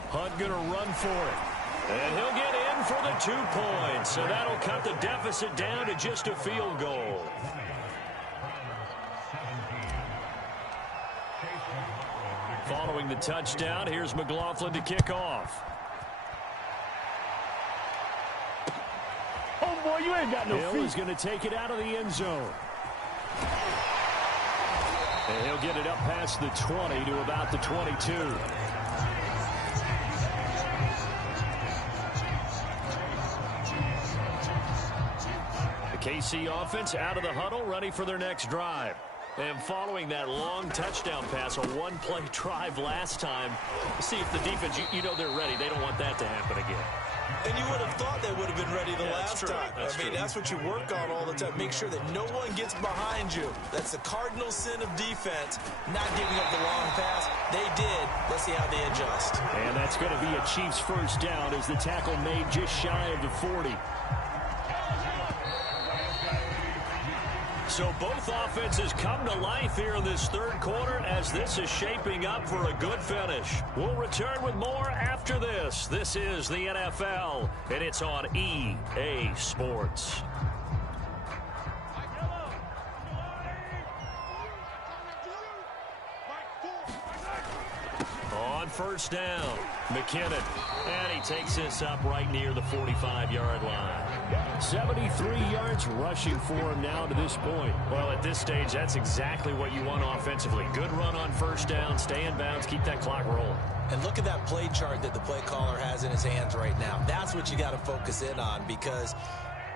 Hunt going to run for it. And he'll get in for the 2 points. So that'll cut the deficit down to just a field goal. Following the touchdown, here's McLaughlin to kick off. Oh, boy, you ain't got no feet. Hill is going to take it out of the end zone. And he'll get it up past the 20 to about the 22. KC offense out of the huddle, ready for their next drive. And following that long touchdown pass, a 1-play drive last time, see if the defense, you know they're ready. They don't want that to happen again. And you would have thought they would have been ready the last time. That's what you work on all the time. Make sure that no one gets behind you. That's the cardinal sin of defense, not giving up the long pass. They did. Let's see how they adjust. And that's going to be a Chiefs first down as the tackle made just shy of the 40. So both offenses come to life here in this 3rd quarter as this is shaping up for a good finish. We'll return with more after this. This is the NFL, and it's on EA Sports. On 1st down, McKinnon. And he takes this up right near the 45-yard line. 73 yards rushing for him now to this point. Well, at this stage, that's exactly what you want offensively. Good run on 1st down, stay in bounds, keep that clock rolling. And look at that play chart that the play caller has in his hands right now. That's what you got to focus in on, because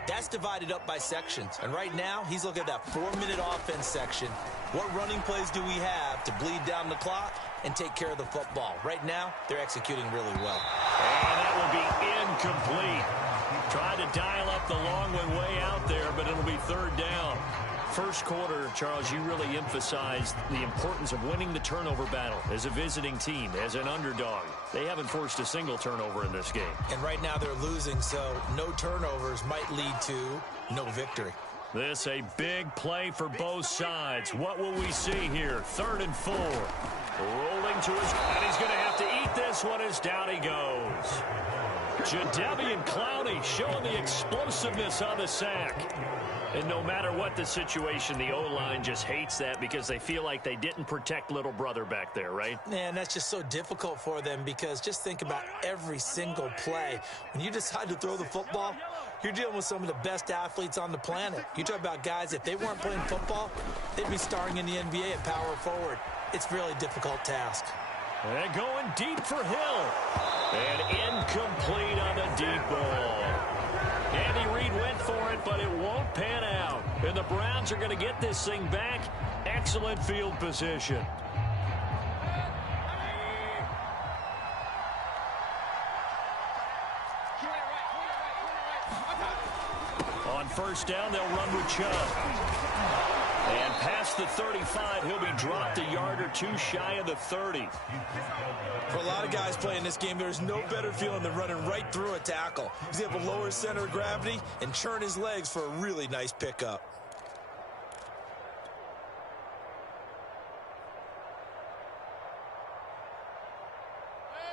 that's divided up by sections. And right now, he's looking at that 4-minute offense section. What running plays do we have to bleed down the clock and take care of the football? Right now, they're executing really well. And that will be incomplete. Tried to dial up the long way out there, but it'll be third down. First quarter, Charles, you really emphasized the importance of winning the turnover battle as a visiting team, as an underdog. They haven't forced a single turnover in this game. And right now they're losing, so no turnovers might lead to no victory. This a big play for both sides. What will we see here? 3rd and 4. Rolling to his, and he's going to have to eat this one as down he goes. Jadeveon Clowney showing the explosiveness on the sack. And no matter what the situation, the O-line just hates that because they feel like they didn't protect little brother back there, right? Man, that's just so difficult for them because just think about every single play. When you decide to throw the football, you're dealing with some of the best athletes on the planet. You talk about guys, if they weren't playing football, they'd be starring in the NBA at power forward. It's a really difficult task. And going deep for Hill. And incomplete on the deep ball. Andy Reid went for it, but it won't pan out. And the Browns are going to get this thing back. Excellent field position. On first down, they'll run with Chubb. And past the 35, he'll be dropped a yard or two shy of the 30. For a lot of guys playing this game, there's no better feeling than running right through a tackle. He's able to lower his center of gravity and churn his legs for a really nice pickup.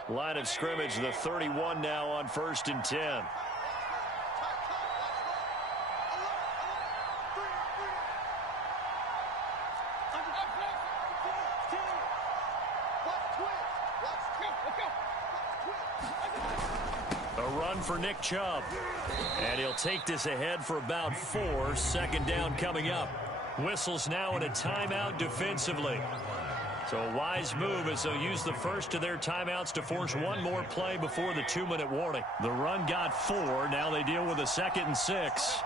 Line of scrimmage, the 31 now on 1st and 10. For Nick Chubb. And he'll take this ahead for about 4. 2nd down coming up. Whistles now in a timeout defensively. So a wise move as they'll use the first of their timeouts to force one more play before the 2-minute warning. The run got 4. Now they deal with a 2nd and 6.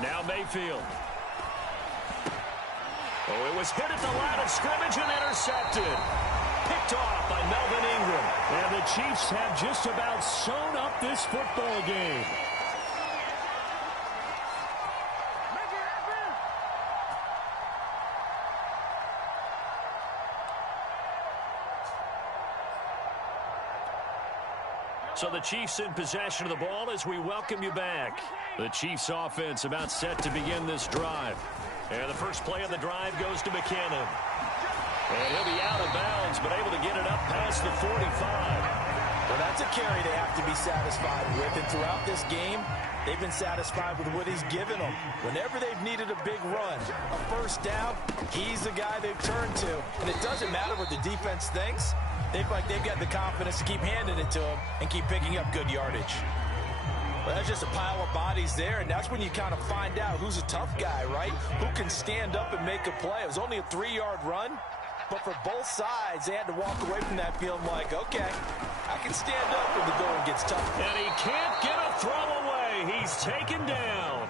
Now Mayfield. Oh, it was hit at the line of scrimmage and intercepted. Picked off by Melvin Ingram. And the Chiefs have just about sewn up this football game. So the Chiefs in possession of the ball as we welcome you back. The Chiefs offense about set to begin this drive. And the first play of the drive goes to McKinnon. And he'll be out of bounds, but able to get it up past the 45. Well, that's a carry they have to be satisfied with. And throughout this game, they've been satisfied with what he's given them. Whenever they've needed a big run, a first down, he's the guy they've turned to. And it doesn't matter what the defense thinks. They feel like they've got the confidence to keep handing it to him and keep picking up good yardage. Well, that's just a pile of bodies there, and that's when you kind of find out who's a tough guy, right? Who can stand up and make a play. It was only a 3-yard run. But for both sides, they had to walk away from that feeling like, okay, I can stand up when the going gets tough. And he can't get a throw away. He's taken down.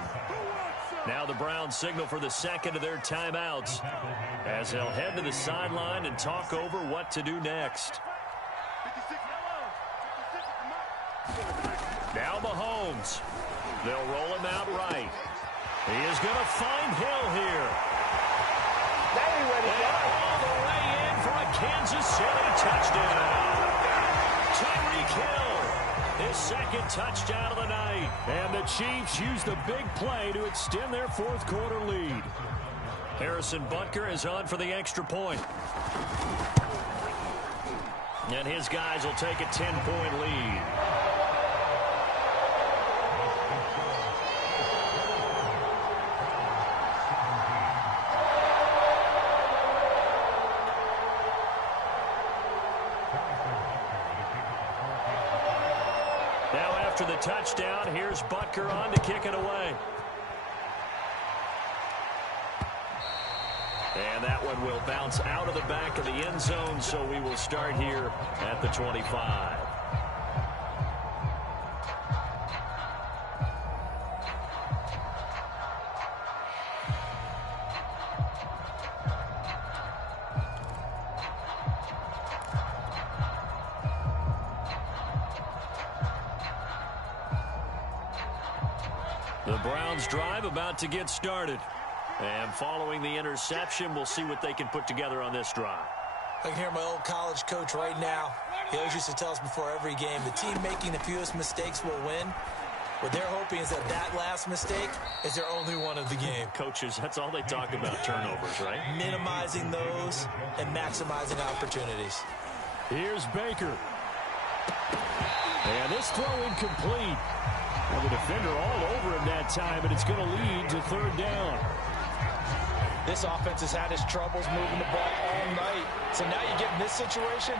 Now the Browns signal for the second of their timeouts as they'll head to the sideline and talk over what to do next. Now Mahomes. They'll roll him out right. He is going to find Hill here. All the way in for a Kansas City touchdown. Tyreek Hill, his second touchdown of the night. And the Chiefs use the big play to extend their fourth quarter lead. Harrison Butker is on for the extra point. And his guys will take a 10-point lead. After the touchdown, here's Butker on to kick it away. And that one will bounce out of the back of the end zone, so we will start here at the 25. The Browns drive about to get started. And following the interception, we'll see what they can put together on this drive. I can hear my old college coach right now. He always used to tell us before every game, the team making the fewest mistakes will win. What they're hoping is that that last mistake is their only one of the game. Coaches, that's all they talk about, turnovers, right? Minimizing those and maximizing opportunities. Here's Baker. And this throw incomplete. Well, the defender all over him that time, and it's going to lead to third down. This offense has had its troubles moving the ball all night. So now you get in this situation,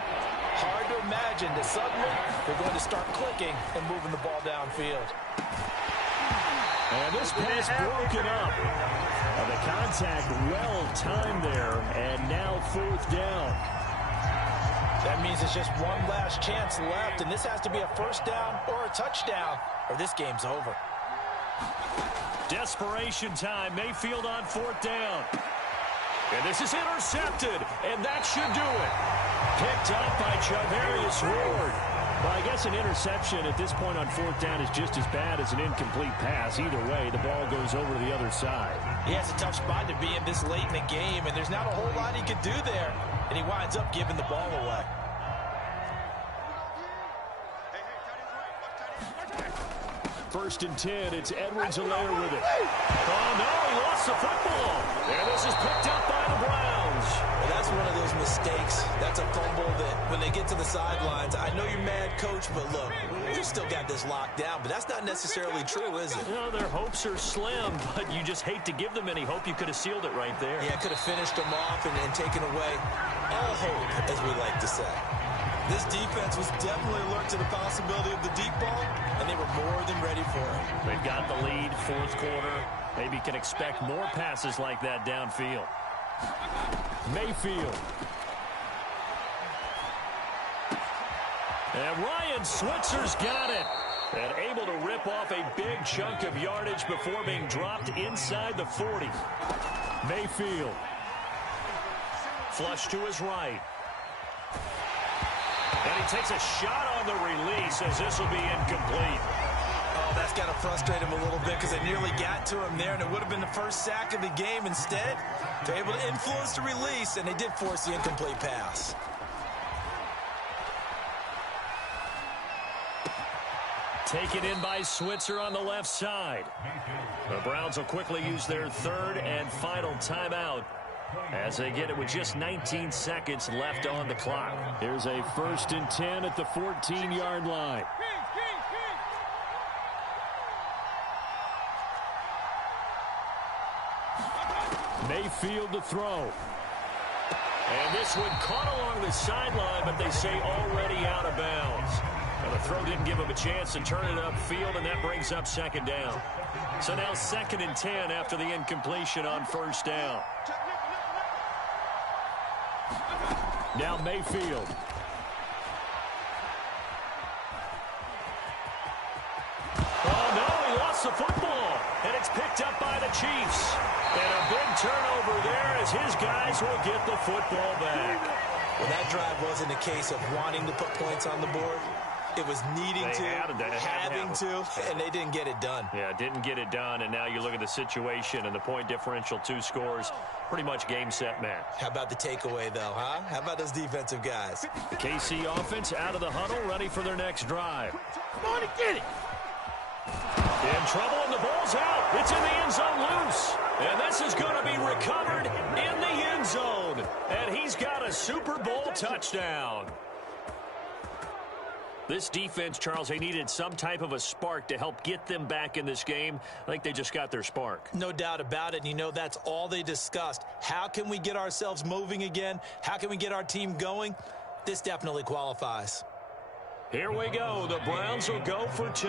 hard to imagine that suddenly they're going to start clicking and moving the ball downfield. And this pass broken up. The contact well timed there, and now fourth down. That means it's just one last chance left, and this has to be a first down or a touchdown, or this game's over. Desperation time. Mayfield on fourth down. And this is intercepted, and that should do it. Picked up by Javarius Ward. Well, I guess an interception at this point on fourth down is just as bad as an incomplete pass. Either way, the ball goes over to the other side. Yeah, it's a tough spot to be in this late in the game, and there's not a whole lot he could do there. And he winds up giving the ball away. First and 10, it's Edwards-Helaire with it. Oh, no, he lost the football. And this is picked up by the Browns. Well, that's one of those mistakes. That's a fumble that when they get to the sidelines, I know you're mad, Coach, but look, you still got this locked down. But that's not necessarily true, is it? You know, their hopes are slim, but you just hate to give them any hope. You could have sealed it right there. Yeah, could have finished them off and taken away all hope, as we like to say. This defense was definitely alert to the possibility of the deep ball, and they were more than ready for it. They've got the lead, fourth quarter. Maybe can expect more passes like that downfield. Mayfield. And Ryan Switzer's got it. And able to rip off a big chunk of yardage before being dropped inside the 40. Mayfield. Flush to his right. And he takes a shot on the release as this will be incomplete. Oh, that's got to frustrate him a little bit because they nearly got to him there, and it would have been the first sack of the game. Instead, they're able to influence the release, and they did force the incomplete pass. Taken in by Switzer on the left side. The Browns will quickly use their third and final timeout as they get it with just 19 seconds left on the clock. Here's a first and 10 at the 14-yard line. Mayfield to throw. And this one caught along the sideline, but they say already out of bounds. Well, the throw didn't give him a chance to turn it upfield, and that brings up second down. So now second and 10 after the incompletion on first down. Now Mayfield. Oh, no, he lost the football, and it's picked up by the Chiefs. And a big turnover there as his guys will get the football back. Well, that drive wasn't a case of wanting to put points on the board. It was needing to, having to, and they didn't get it done. Yeah, didn't get it done, and now you look at the situation and the point differential, 2 scores, pretty much game, set, match. How about the takeaway, though, huh? How about those defensive guys? The KC offense out of the huddle, ready for their next drive. Come on and get it. In trouble, and the ball's out. It's in the end zone loose. And this is going to be recovered in the end zone. And he's got a Super Bowl touchdown. This defense, Charles, they needed some type of a spark to help get them back in this game. I think they just got their spark. No doubt about it. And you know, that's all they discussed. How can we get ourselves moving again? How can we get our team going? This definitely qualifies. Here we go. The Browns will go for 2.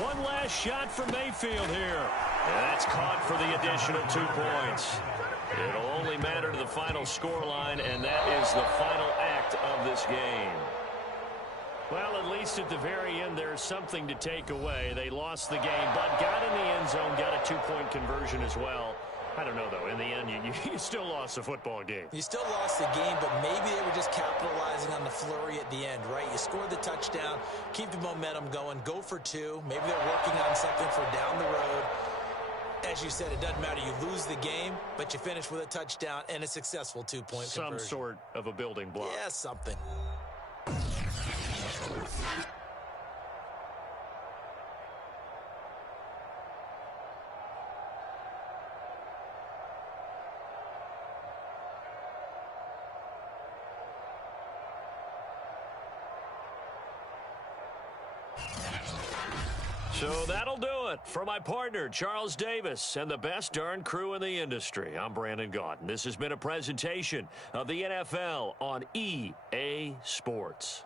One last shot from Mayfield here. And that's caught for the additional 2 points. It'll only matter to the final scoreline, and that is the final act of this game. Well, at least at the very end, there's something to take away. They lost the game, but got in the end zone, got a 2-point conversion as well. I don't know, though. In the end, you still lost the football game. You still lost the game, but maybe they were just capitalizing on the flurry at the end, right? You scored the touchdown, keep the momentum going, go for two. Maybe they're working on something for down the road. As you said, it doesn't matter. You lose the game, but you finish with a touchdown and a successful two-point conversion. Some sort of a building block. Yeah, something. So that'll do it for my partner, Charles Davis, and the best darn crew in the industry. I'm Brandon Gaudin. This has been a presentation of the NFL on EA Sports.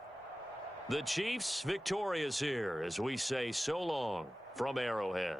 The Chiefs victorious here as we say so long from Arrowhead.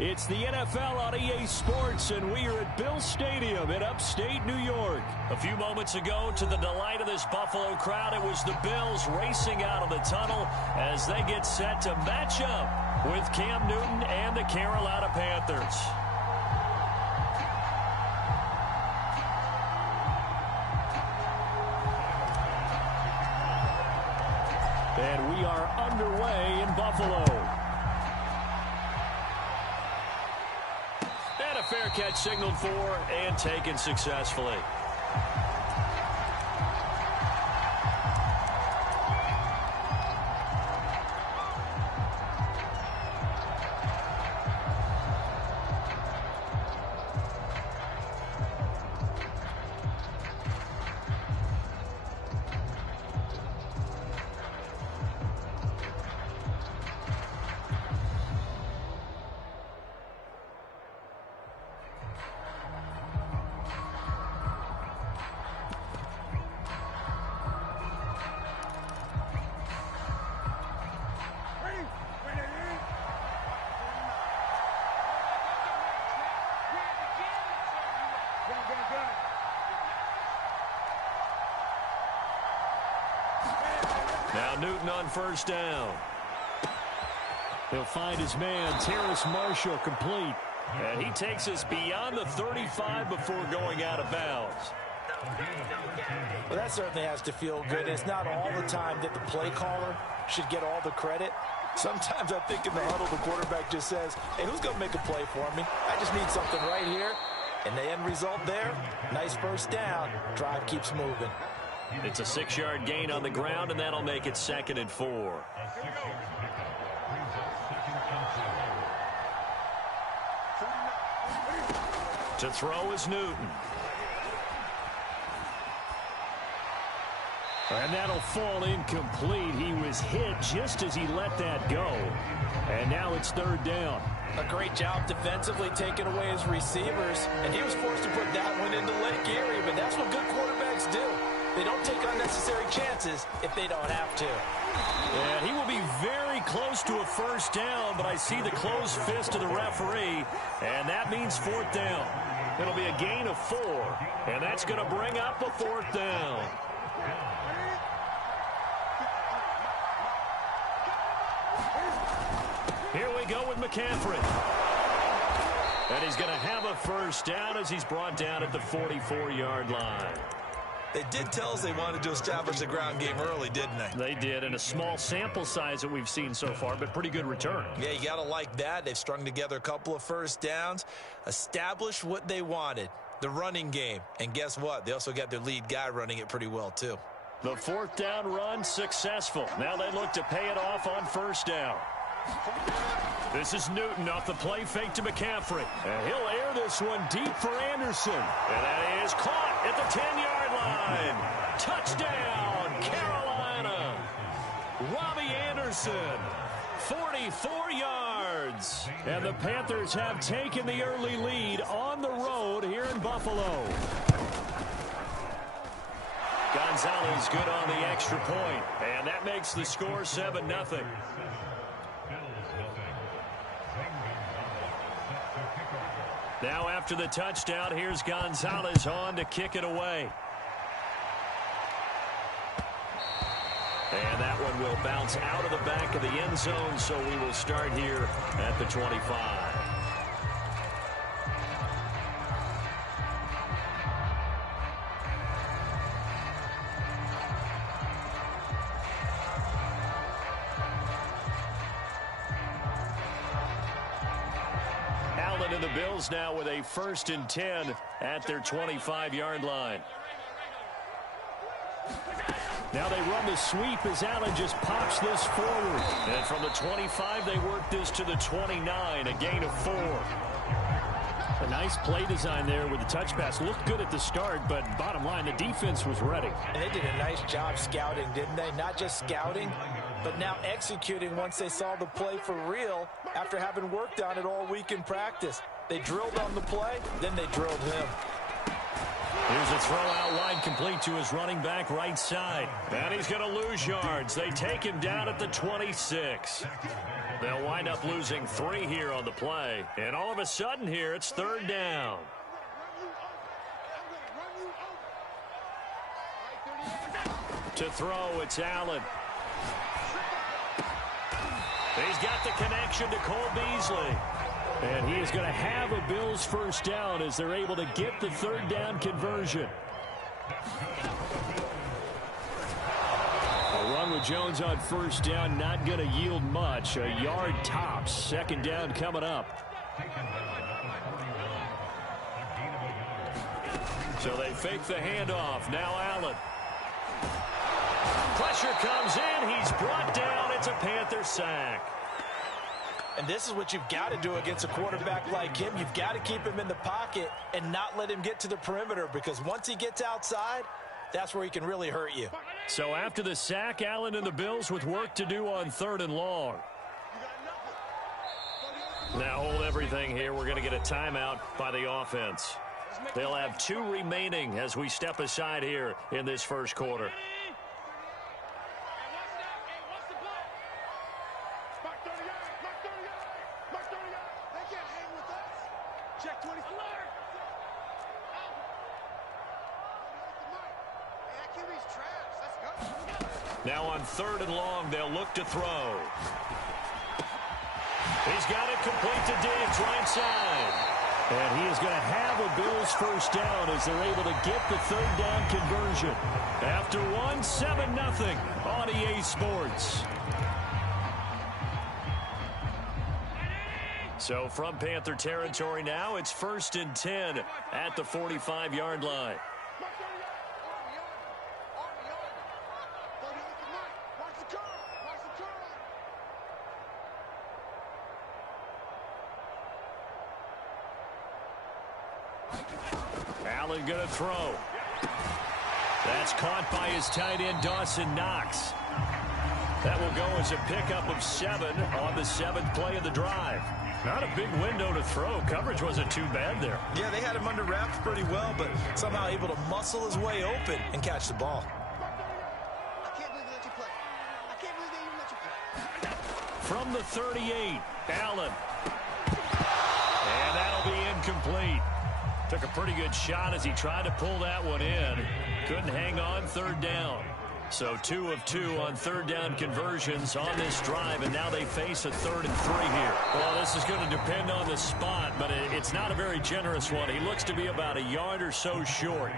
It's the NFL on EA Sports, and we are at Bill Stadium in upstate New York. A few moments ago, to the delight of this Buffalo crowd, it was the Bills racing out of the tunnel as they get set to match up with Cam Newton and the Carolina Panthers. And we are underway in Buffalo. And a fair catch signaled for and taken successfully. Now Newton on first down. He'll find his man, Terrace Marshall, complete. And he takes us beyond the 35 before going out of bounds. Well, that certainly has to feel good. It's not all the time that the play caller should get all the credit. Sometimes I think in the huddle, the quarterback just says, hey, who's going to make a play for me? I just need something right here. And the end result there, nice first down. Drive keeps moving. It's a 6-yard gain on the ground, and that'll make it 2nd and 4. To throw is Newton. And that'll fall incomplete. He was hit just as he let that go. And now it's 3rd down. A great job defensively taking away his receivers. And he was forced to put that one into Lake Erie, but that's what good quarterbacks do. They don't take unnecessary chances if they don't have to. And he will be very close to a first down, but I see the closed fist of the referee, and that means 4th down. It'll be a gain of 4, and that's going to bring up a 4th down. Here we go with McCaffrey. And he's going to have a first down as he's brought down at the 44-yard line. They did tell us they wanted to establish the ground game early, didn't they? They did, and a small sample size that we've seen so far, but pretty good return. Yeah, you got to like that. They've strung together a couple of first downs, established what they wanted, the running game. And guess what? They also got their lead guy running it pretty well, too. The 4th down run successful. Now they look to pay it off on first down. This is Newton off the play fake to McCaffrey. And he'll air this one deep for Anderson. And that is caught at the 10-yard line. Touchdown, Carolina. Robbie Anderson, 44 yards. And the Panthers have taken the early lead on the road here in Buffalo. Gonzalez good on the extra point. And that makes the score 7-0. Now after the touchdown, here's Gonzalez on to kick it away. And that one will bounce out of the back of the end zone, so we will start here at the 25. And the Bills now with a 1st and 10 at their 25-yard line. Now they run the sweep as Allen just pops this forward. And from the 25, they work this to the 29, a gain of 4. A nice play design there with the touch pass. Looked good at the start, but bottom line, the defense was ready. And they did a nice job scouting, didn't they? Not just scouting, but now executing once they saw the play for real after having worked on it all week in practice. They drilled on the play, then they drilled him. Here's a throw out wide complete to his running back right side. And he's going to lose yards. They take him down at the 26. They'll wind up losing 3 here on the play. And all of a sudden here, it's 3rd down. To throw, it's Allen. He's got the connection to Cole Beasley. And he is going to have a Bills first down as they're able to get the 3rd down conversion. A run with Jones on first down, not going to yield much. A yard tops. 2nd down coming up. So they fake the handoff. Now Allen. Pressure comes in. He's brought down. It's a Panther sack. And this is what you've got to do against a quarterback like him. You've got to keep him in the pocket and not let him get to the perimeter, because once he gets outside, that's where he can really hurt you. So after the sack, Allen and the Bills with work to do on 3rd and long. Now hold everything here. We're going to get a timeout by the offense. They'll have 2 remaining as we step aside here in this first quarter. Now on 3rd and long, they'll look to throw. He's got it complete to Diggs, right side. And he is going to have a Bills first down as they're able to get the 3rd down conversion. After 1, 7-0 on EA Sports. So from Panther territory now, it's 1st and 10 at the 45-yard line. Allen going to throw. That's caught by his tight end, Dawson Knox. That will go as a pickup of 7 on the 7th play of the drive. Not a big window to throw. Coverage wasn't too bad there. Yeah, they had him under wraps pretty well, but somehow able to muscle his way open and catch the ball. I can't believe they let you play. I can't believe they even let you play. From the 38, Allen. And that'll be incomplete. Took a pretty good shot as he tried to pull that one in. Couldn't hang on 3rd down. So 2 of 2 on 3rd down conversions on this drive, and now they face a 3rd and 3 here. Well, this is going to depend on the spot, but it's not a very generous one. He looks to be about a yard or so short.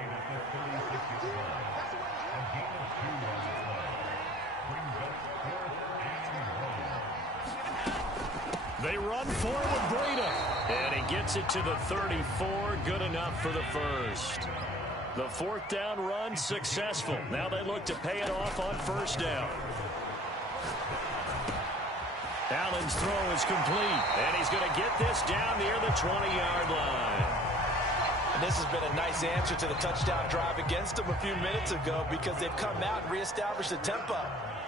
They run forward, Breida. And he gets it to the 34. Good enough for the first. The 4th down run successful. Now they look to pay it off on 1st down. Allen's throw is complete. And he's going to get this down near the 20-yard line. And this has been a nice answer to the touchdown drive against them a few minutes ago, because they've come out and reestablished the tempo.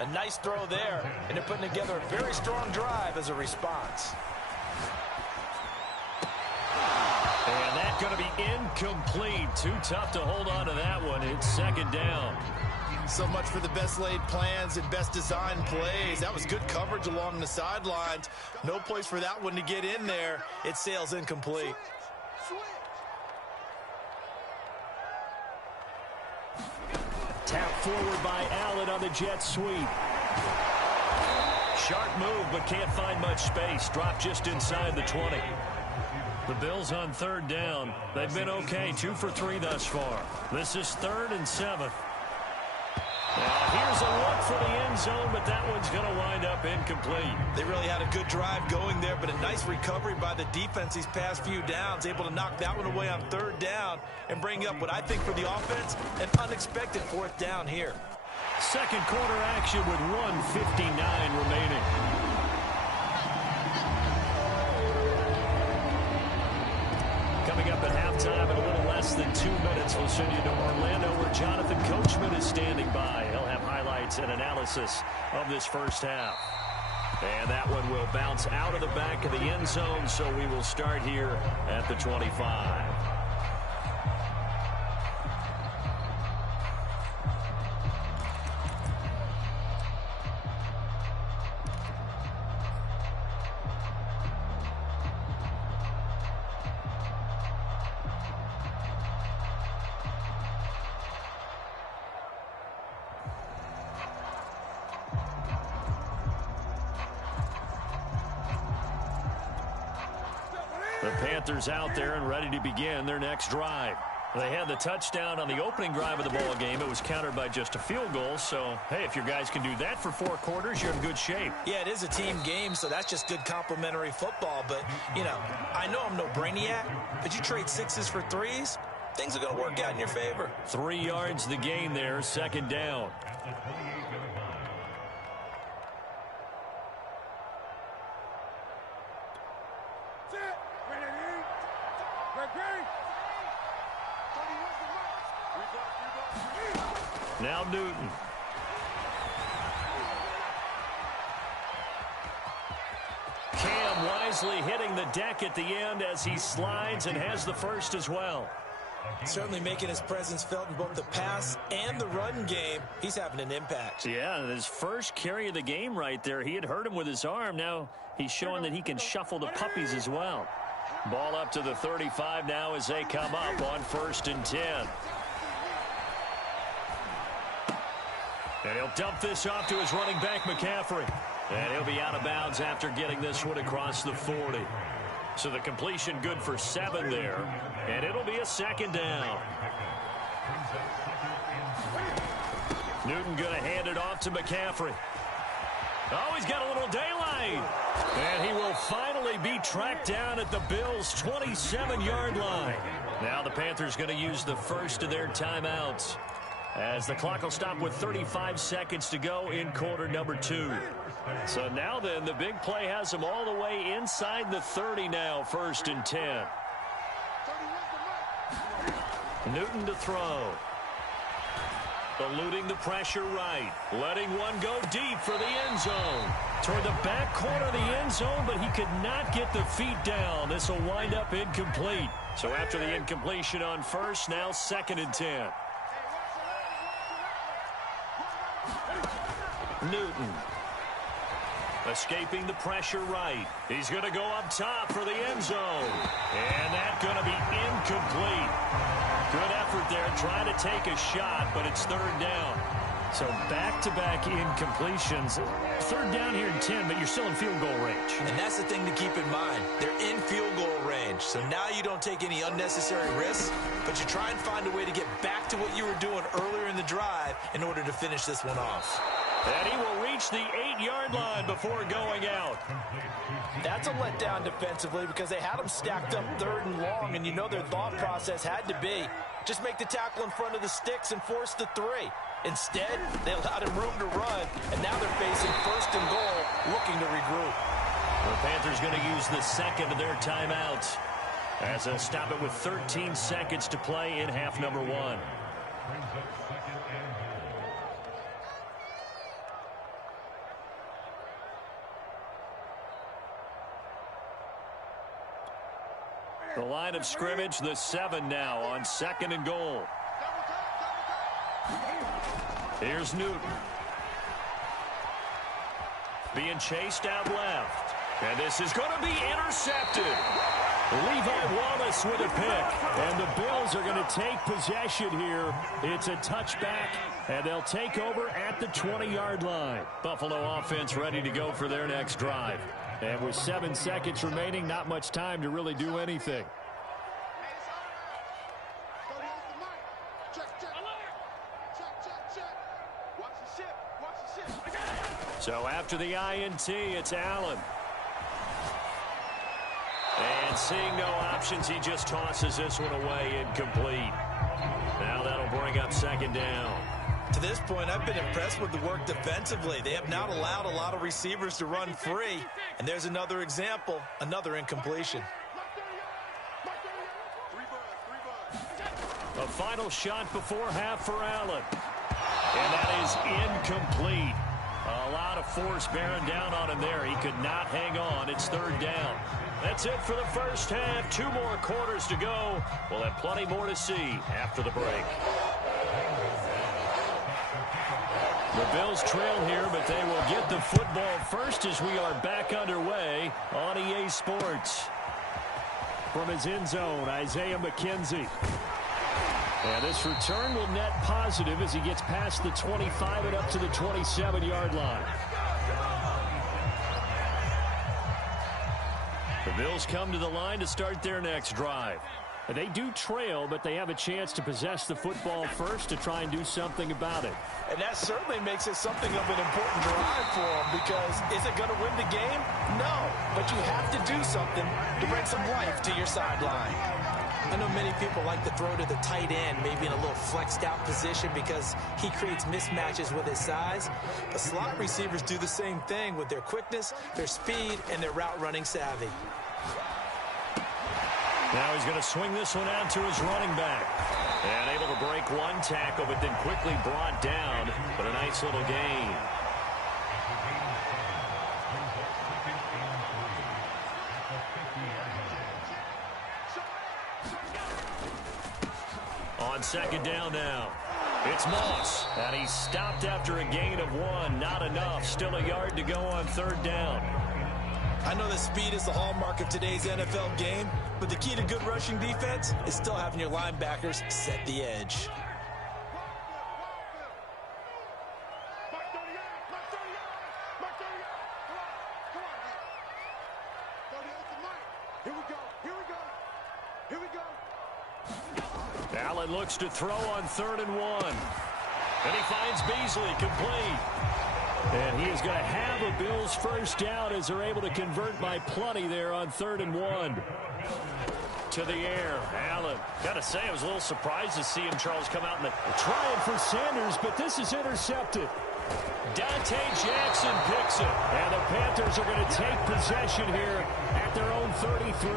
A nice throw there, and they're putting together a very strong drive as a response. And that's going to be incomplete. Too tough to hold on to that one. It's 2nd down. So much for the best laid plans and best designed plays. That was good coverage along the sidelines. No place for that one to get in there. It sails incomplete. Tap forward by Allen on the jet sweep. Sharp move, but can't find much space. Dropped just inside the 20. The Bills on 3rd down. They've been okay, 2 for 3 thus far. This is 3rd and 7. Now here's a look for the end zone, but that one's going to wind up incomplete. They really had a good drive going there, but a nice recovery by the defense these past few downs, able to knock that one away on 3rd down and bring up what I think for the offense, an unexpected 4th down here. Second quarter action with 1:59 remaining. Coming up at halftime in a little less than 2 minutes, we'll send you to Orlando, where Jonathan Coachman is standing by. He'll have highlights and analysis of this first half. And that one will bounce out of the back of the end zone, so we will start here at the 25. The Panthers out there and ready to begin their next drive. They had the touchdown on the opening drive of the ball game. It was countered by just a field goal. So, hey, if your guys can do that for 4 quarters, you're in good shape. Yeah, it is a team game, so that's just good complimentary football. But, you know, I know I'm no brainiac, but you trade 6s for 3s, things are going to work out in your favor. 3 yards the gain there, second down. Now Newton. Cam wisely hitting the deck at the end as he slides and has the first as well. Certainly making his presence felt in both the pass and the run game. He's having an impact. Yeah, his first carry of the game right there. He had hurt him with his arm. Now he's showing that he can shuffle the puppies as well. Ball up to the 35 now as they come up on 1st and 10. And he'll dump this off to his running back, McCaffrey. And he'll be out of bounds after getting this one across the 40. So the completion good for 7 there. And it'll be a second down. Newton going to hand it off to McCaffrey. Oh, he's got a little daylight. And he will finally be tracked down at the Bills' 27-yard line. Now the Panthers going to use the first of their timeouts, as the clock will stop with 35 seconds to go in quarter number 2. So now then, the big play has them all the way inside the 30 now, 1st and 10. Newton to throw. Eluding the pressure right. Letting one go deep for the end zone. Toward the back corner of the end zone, but he could not get the feet down. This will wind up incomplete. So after the incompletion on first, now 2nd and 10. Newton. Escaping the pressure right. He's going to go up top for the end zone. And that's going to be incomplete. Good effort there, trying to take a shot, but it's 3rd down. So back-to-back incompletions. 3rd down here in 10, but you're still in field goal range. And that's the thing to keep in mind. They're in field goal range. So now you don't take any unnecessary risks, but you try and find a way to get back to what you were doing earlier in the drive in order to finish this one off. And he will reach the 8-yard line before going out. That's a letdown defensively because they had him stacked up 3rd and long, and you know their thought process had to be just make the tackle in front of the sticks and force the 3. Instead, they allowed him room to run, and now they're facing 1st and goal, looking to regroup. The Panthers going to use the 2nd of their timeouts, as they'll stop it with 13 seconds to play in half number 1. The line of scrimmage, the 7 now on 2nd and goal. Here's Newton. Being chased out left. And this is going to be intercepted. Levi Wallace with a pick. And the Bills are going to take possession here. It's a touchback, and they'll take over at the 20-yard line. Buffalo offense ready to go for their next drive. And with 7 seconds remaining, not much time to really do anything. So after the INT, it's Allen. And seeing no options, he just tosses this one away incomplete. Now that'll bring up 2nd down. To this point, I've been impressed with the work defensively. They have not allowed a lot of receivers to run free. And there's another example, another incompletion. A final shot before half for Allen. And that is incomplete. A lot of force bearing down on him there. He could not hang on. It's 3rd down. That's it for the first half. 2 more quarters to go. We'll have plenty more to see after the break. The Bills trail here, but they will get the football first as we are back underway on EA Sports. From his end zone, Isaiah McKenzie. And this return will net positive as he gets past the 25 and up to the 27-yard line. The Bills come to the line to start their next drive. They do trail, but they have a chance to possess the football first to try and do something about it. And that certainly makes it something of an important drive for them, because is it going to win the game? No, but you have to do something to bring some life to your sideline. I know many people like to throw to the tight end, maybe in a little flexed out position because he creates mismatches with his size. But slot receivers do the same thing with their quickness, their speed, and their route running savvy. Now he's going to swing this one out to his running back. And able to break one tackle, but then quickly brought down. But a nice little gain. On second down now. It's Moss. And he's stopped after a gain of 1. Not enough. Still a yard to go on third down. I know that speed is the hallmark of today's NFL game, but the key to good rushing defense is still having your linebackers set the edge. Allen looks to throw on 3rd and 1. And he finds Beasley complete. And he is going to have a Bills first down as they're able to convert by plenty there on 3rd and 1. To the air, Allen. Got to say, I was a little surprised to see him, Charles, come out in the... Trying for Sanders, but this is intercepted. Dante Jackson picks it. And the Panthers are going to take possession here at their own 33.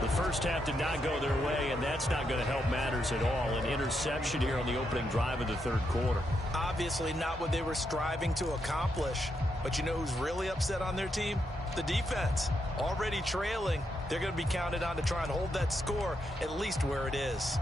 The first half did not go their way, and that's not going to help matters at all. An interception here on the opening drive of the third quarter. Obviously not what they were striving to accomplish. But you know who's really upset on their team? The defense. Already trailing. They're going to be counted on to try and hold that score at least where it is.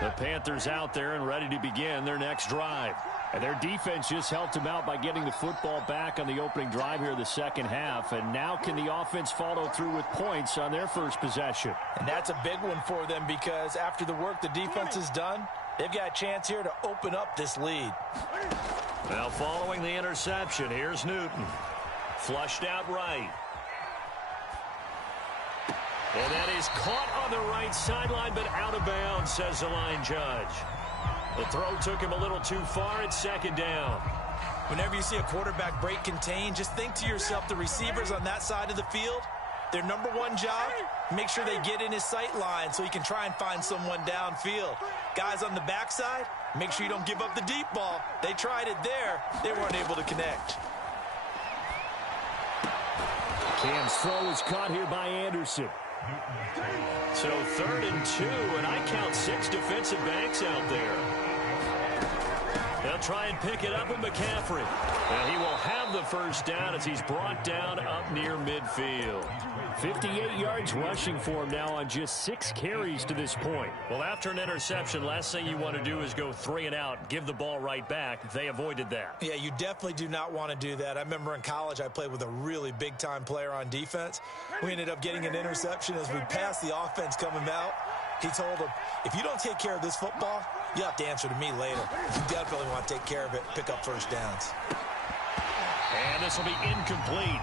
The Panthers out there and ready to begin their next drive. And their defense just helped them out by getting the football back on the opening drive here in the second half. And now can the offense follow through with points on their first possession? And that's a big one for them, because after the work the defense has done, they've got a chance here to open up this lead. Now following the interception, here's Newton. Flushed out right. And that is caught on the right sideline, but out of bounds, says the line judge. The throw took him a little too far at second down. Whenever you see a quarterback break contain, just think to yourself, the receivers on that side of the field, their number one job, make sure they get in his sight line so he can try and find someone downfield. Guys on the backside, make sure you don't give up the deep ball. They tried it there. They weren't able to connect. Cam's throw is caught here by Anderson. So 3rd and 2, and I count 6 defensive backs out there. They'll try and pick it up with McCaffrey. And he will have the first down as he's brought down up near midfield. 58 yards rushing for him now on just 6 carries to this point. Well, after an interception, last thing you want to do is go 3 and out, give the ball right back. They avoided that. Yeah, you definitely do not want to do that. I remember in college I played with a really big-time player on defense. We ended up getting an interception as we passed the offense coming out. He told him, if you don't take care of this football, you have to answer to me later. You definitely want to take care of it, pick up first downs. And this will be incomplete.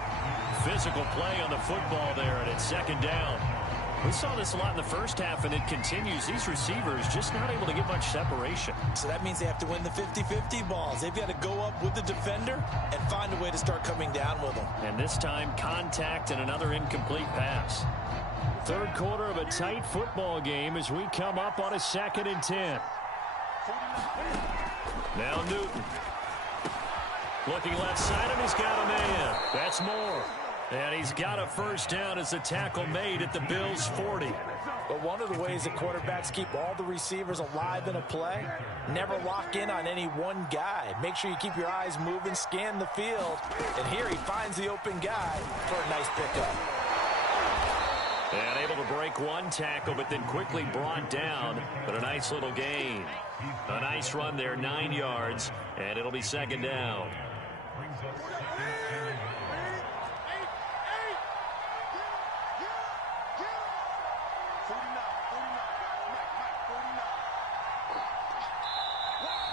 Physical play on the football there, and it's second down. We saw this a lot in the first half, and it continues. These receivers just not able to get much separation. So that means they have to win the 50-50 balls. They've got to go up with the defender and find a way to start coming down with them. And this time, contact and another incomplete pass. Third quarter of a tight football game as we come up on a 2nd and 10. Now Newton. Looking left side, and he's got a man. That's Moore. And he's got a first down as the tackle made at the Bills' 40. But one of the ways that quarterbacks keep all the receivers alive in a play, never lock in on any one guy. Make sure you keep your eyes moving, scan the field. And here he finds the open guy for a nice pickup. And able to break one tackle, but then quickly brought down. But a nice little gain. A nice run there, 9 yards. And it'll be second down.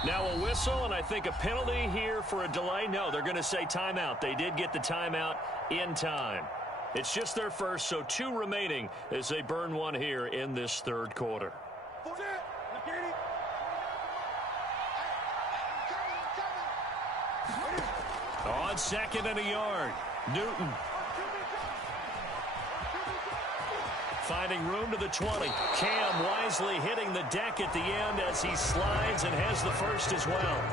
Now a whistle, and I think a penalty here for a delay. No, they're going to say timeout. They did get the timeout in time. It's just their first, so 2 remaining as they burn one here in this third quarter. On second and a yard, Newton. Finding room to the 20. Cam wisely hitting the deck at the end as he slides and has the first as well.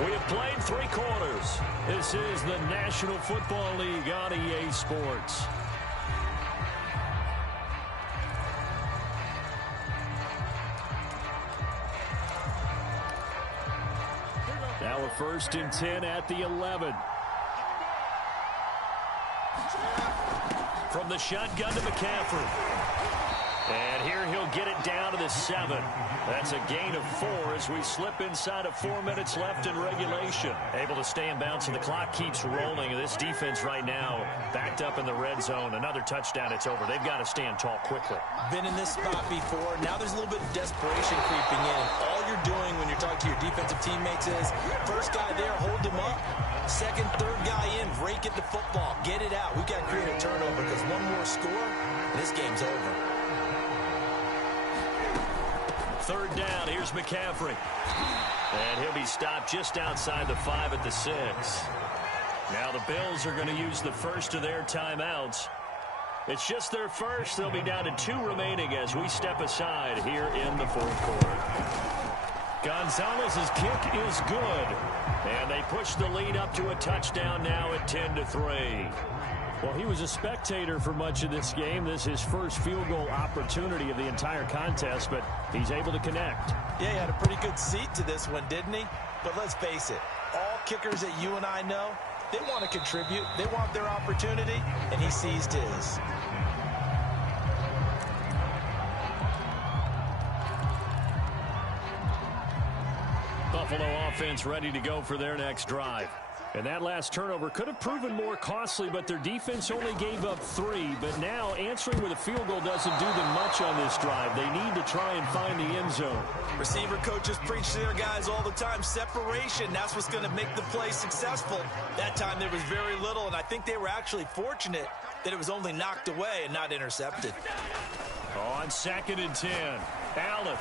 We have played 3 quarters. This is the National Football League on EA Sports. Now a 1st and 10 at the 11. From the shotgun to McCaffrey. And here he'll get it down to the 7. That's a gain of 4 as we slip inside of 4 minutes left in regulation. Able to stay in bounds, and the clock keeps rolling. This defense right now backed up in the red zone. Another touchdown, it's over. They've got to stand tall quickly. Been in this spot before. Now there's a little bit of desperation creeping in. And all you're doing when you're talking to your defensive teammates is, first guy there, hold him up. Second, third guy in, rake at the football. Get it out. We've got to create a turnover because one more score, and this game's over. 3rd down, here's McCaffrey. And he'll be stopped just outside the 5 at the 6. Now the Bills are going to use the first of their timeouts. It's just their first. They'll be down to 2 remaining as we step aside here in the 4th quarter. Gonzalez's kick is good. And they push the lead up to a touchdown now at 10-3. Well, he was a spectator for much of this game. This is his first field goal opportunity of the entire contest, but he's able to connect. Yeah, he had a pretty good seat to this one, didn't he? But let's face it, all kickers that you and I know, they want to contribute. They want their opportunity, and he seized his. Buffalo offense ready to go for their next drive. And that last turnover could have proven more costly, but their defense only gave up 3. But now answering with a field goal doesn't do them much on this drive. They need to try and find the end zone. Receiver coaches preach to their guys all the time. Separation, that's what's going to make the play successful. That time there was very little, and I think they were actually fortunate that it was only knocked away and not intercepted. On 2nd and 10, Allen.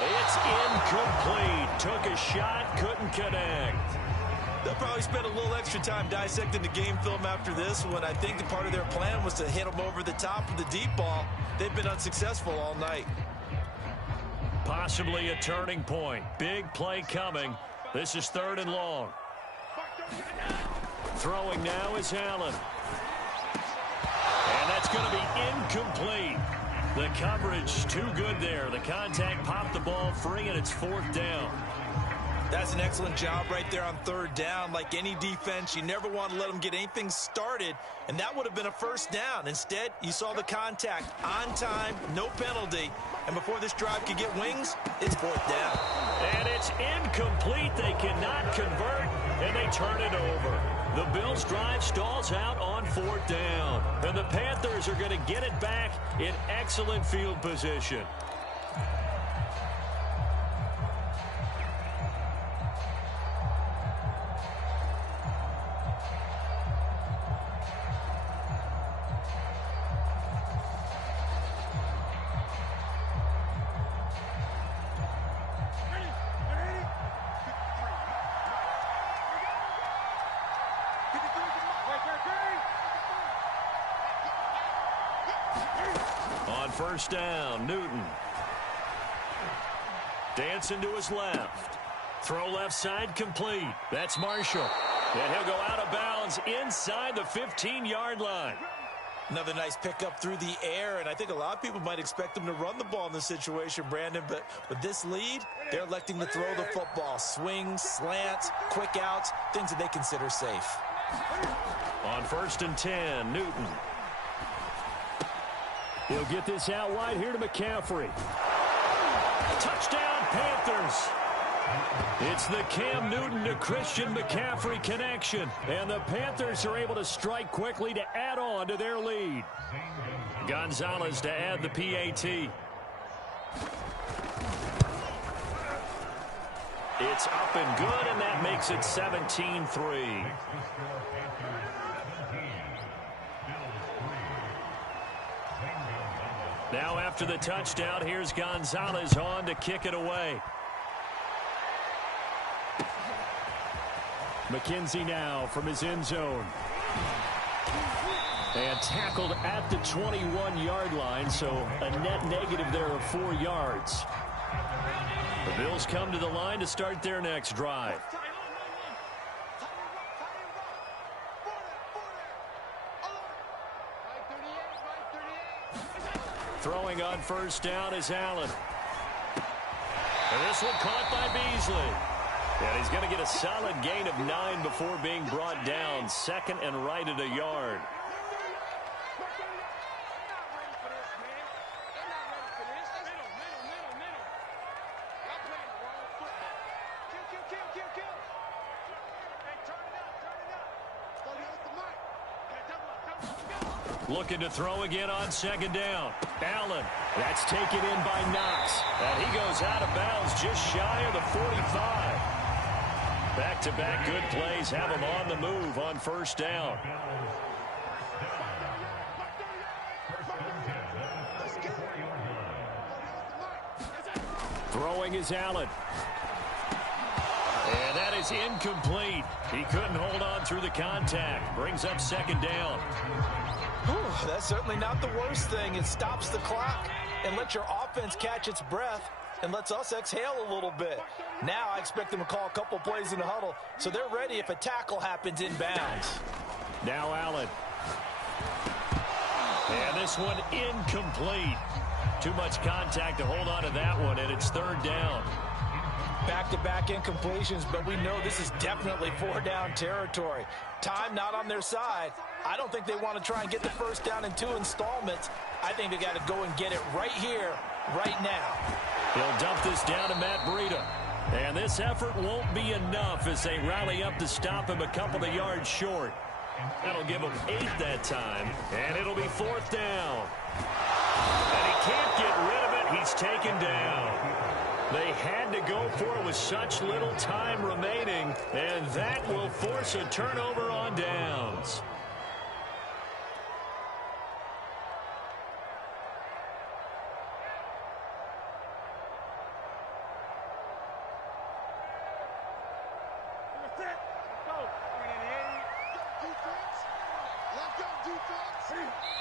It's incomplete. Took a shot, couldn't connect. They'll probably spend a little extra time dissecting the game film after this one. I think the part of their plan was to hit them over the top of the deep ball. They've been unsuccessful all night. Possibly a turning point. Big play coming. This is 3rd and long. Throwing now is Allen. And that's going to be incomplete. The coverage too good there. The contact popped the ball free, and it's 4th down. That's an excellent job right there on 3rd down. Like any defense, you never want to let them get anything started, and that would have been a 1st down. Instead, you saw the contact on time, no penalty, and before this drive could get wings, it's 4th down. And it's incomplete. They cannot convert, and they turn it over. The Bills' drive stalls out on 4th down, and the Panthers are going to get it back in excellent field position. On 1st down, Newton. Dancing to his left. Throw left side complete. That's Marshall. And he'll go out of bounds inside the 15-yard line. Another nice pickup through the air, and I think a lot of people might expect them to run the ball in this situation, Brandon, but with this lead, they're electing to throw the football. Swings, slants, quick outs, things that they consider safe. On 1st and 10, Newton. He'll get this out wide here to McCaffrey. Touchdown, Panthers. It's the Cam Newton to Christian McCaffrey connection, and the Panthers are able to strike quickly to add on to their lead. Gonzalez to add the PAT. It's up and good, and that makes it 17-3. Now after the touchdown, here's Gonzalez on to kick it away. McKenzie now from his end zone. And tackled at the 21-yard line, so a net negative there of 4 yards. The Bills come to the line to start their next drive. Throwing on first down is Allen. And this one caught by Beasley. And he's going to get a solid gain of 9 before being brought down. Second and right at a yard. Looking to throw again on second down. Allen. That's taken in by Knox. And he goes out of bounds just shy of the 45. Back-to-back good plays have him on the move on first down. Throwing is Allen. And that is incomplete. He couldn't hold on through the contact. Brings up second down. That's certainly not the worst thing. It stops the clock and lets your offense catch its breath and lets us exhale a little bit. Now I expect them to call a couple plays in the huddle, so they're ready if a tackle happens inbounds. Now Allen. And this one incomplete. Too much contact to hold on to that one, and it's third down. Back-to-back incompletions, but we know this is definitely four-down territory. Time not on their side. I don't think they want to try and get the first down in 2 installments. I think they got to go and get it right here, right now. He'll dump this down to Matt Breida. And this effort won't be enough as they rally up to stop him a couple of yards short. That'll give him 8 that time, and it'll be fourth down. And he can't get rid of it. He's taken down. They had to go for it with such little time remaining, and that will force a turnover on downs.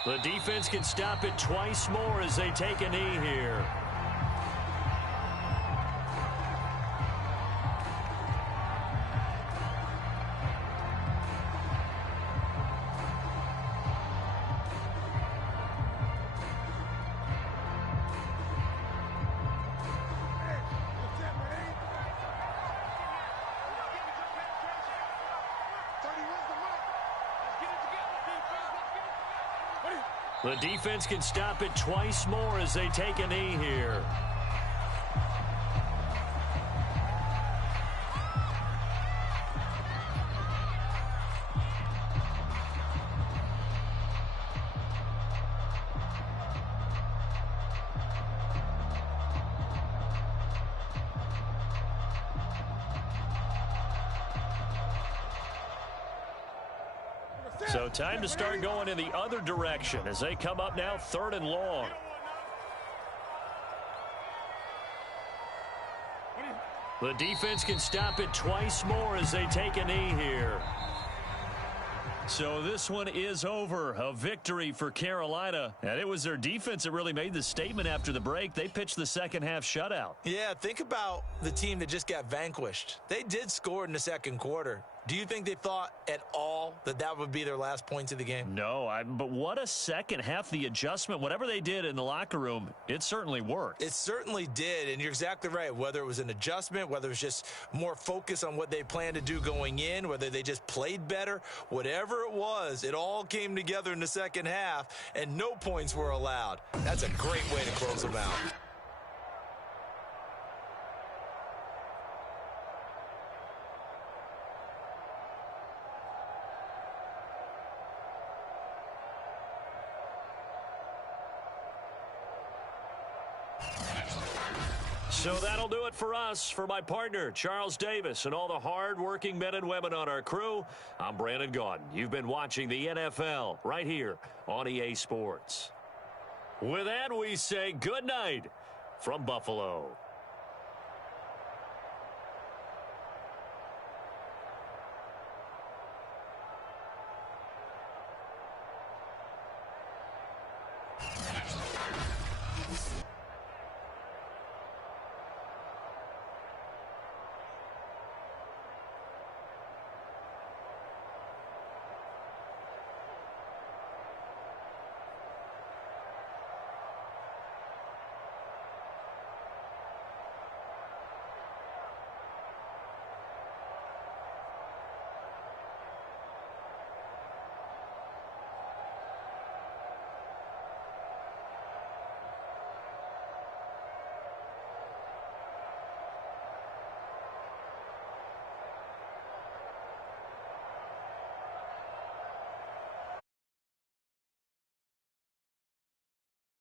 The defense can stop it twice more as they take a knee here. The defense can stop it twice more as they take a knee here. So time to start going in the other direction as they come up now 3rd and long. The defense can stop it twice more as they take a knee here. So this one is over. A victory for Carolina. And it was their defense that really made the statement after the break. They pitched the second half shutout. Yeah, think about the team that just got vanquished. They did score in the second quarter. Do you think they thought at all that that would be their last points of the game? No, but what a second half. The adjustment, whatever they did in the locker room, it certainly worked. It certainly did, and you're exactly right. Whether it was an adjustment, whether it was just more focus on what they planned to do going in, whether they just played better, whatever it was, it all came together in the second half, and no points were allowed. That's a great way to close them out. So that'll do it for us. For my partner, Charles Davis, and all the hard-working men and women on our crew, I'm Brandon Gaudin. You've been watching the NFL right here on EA Sports. With that, we say good night from Buffalo.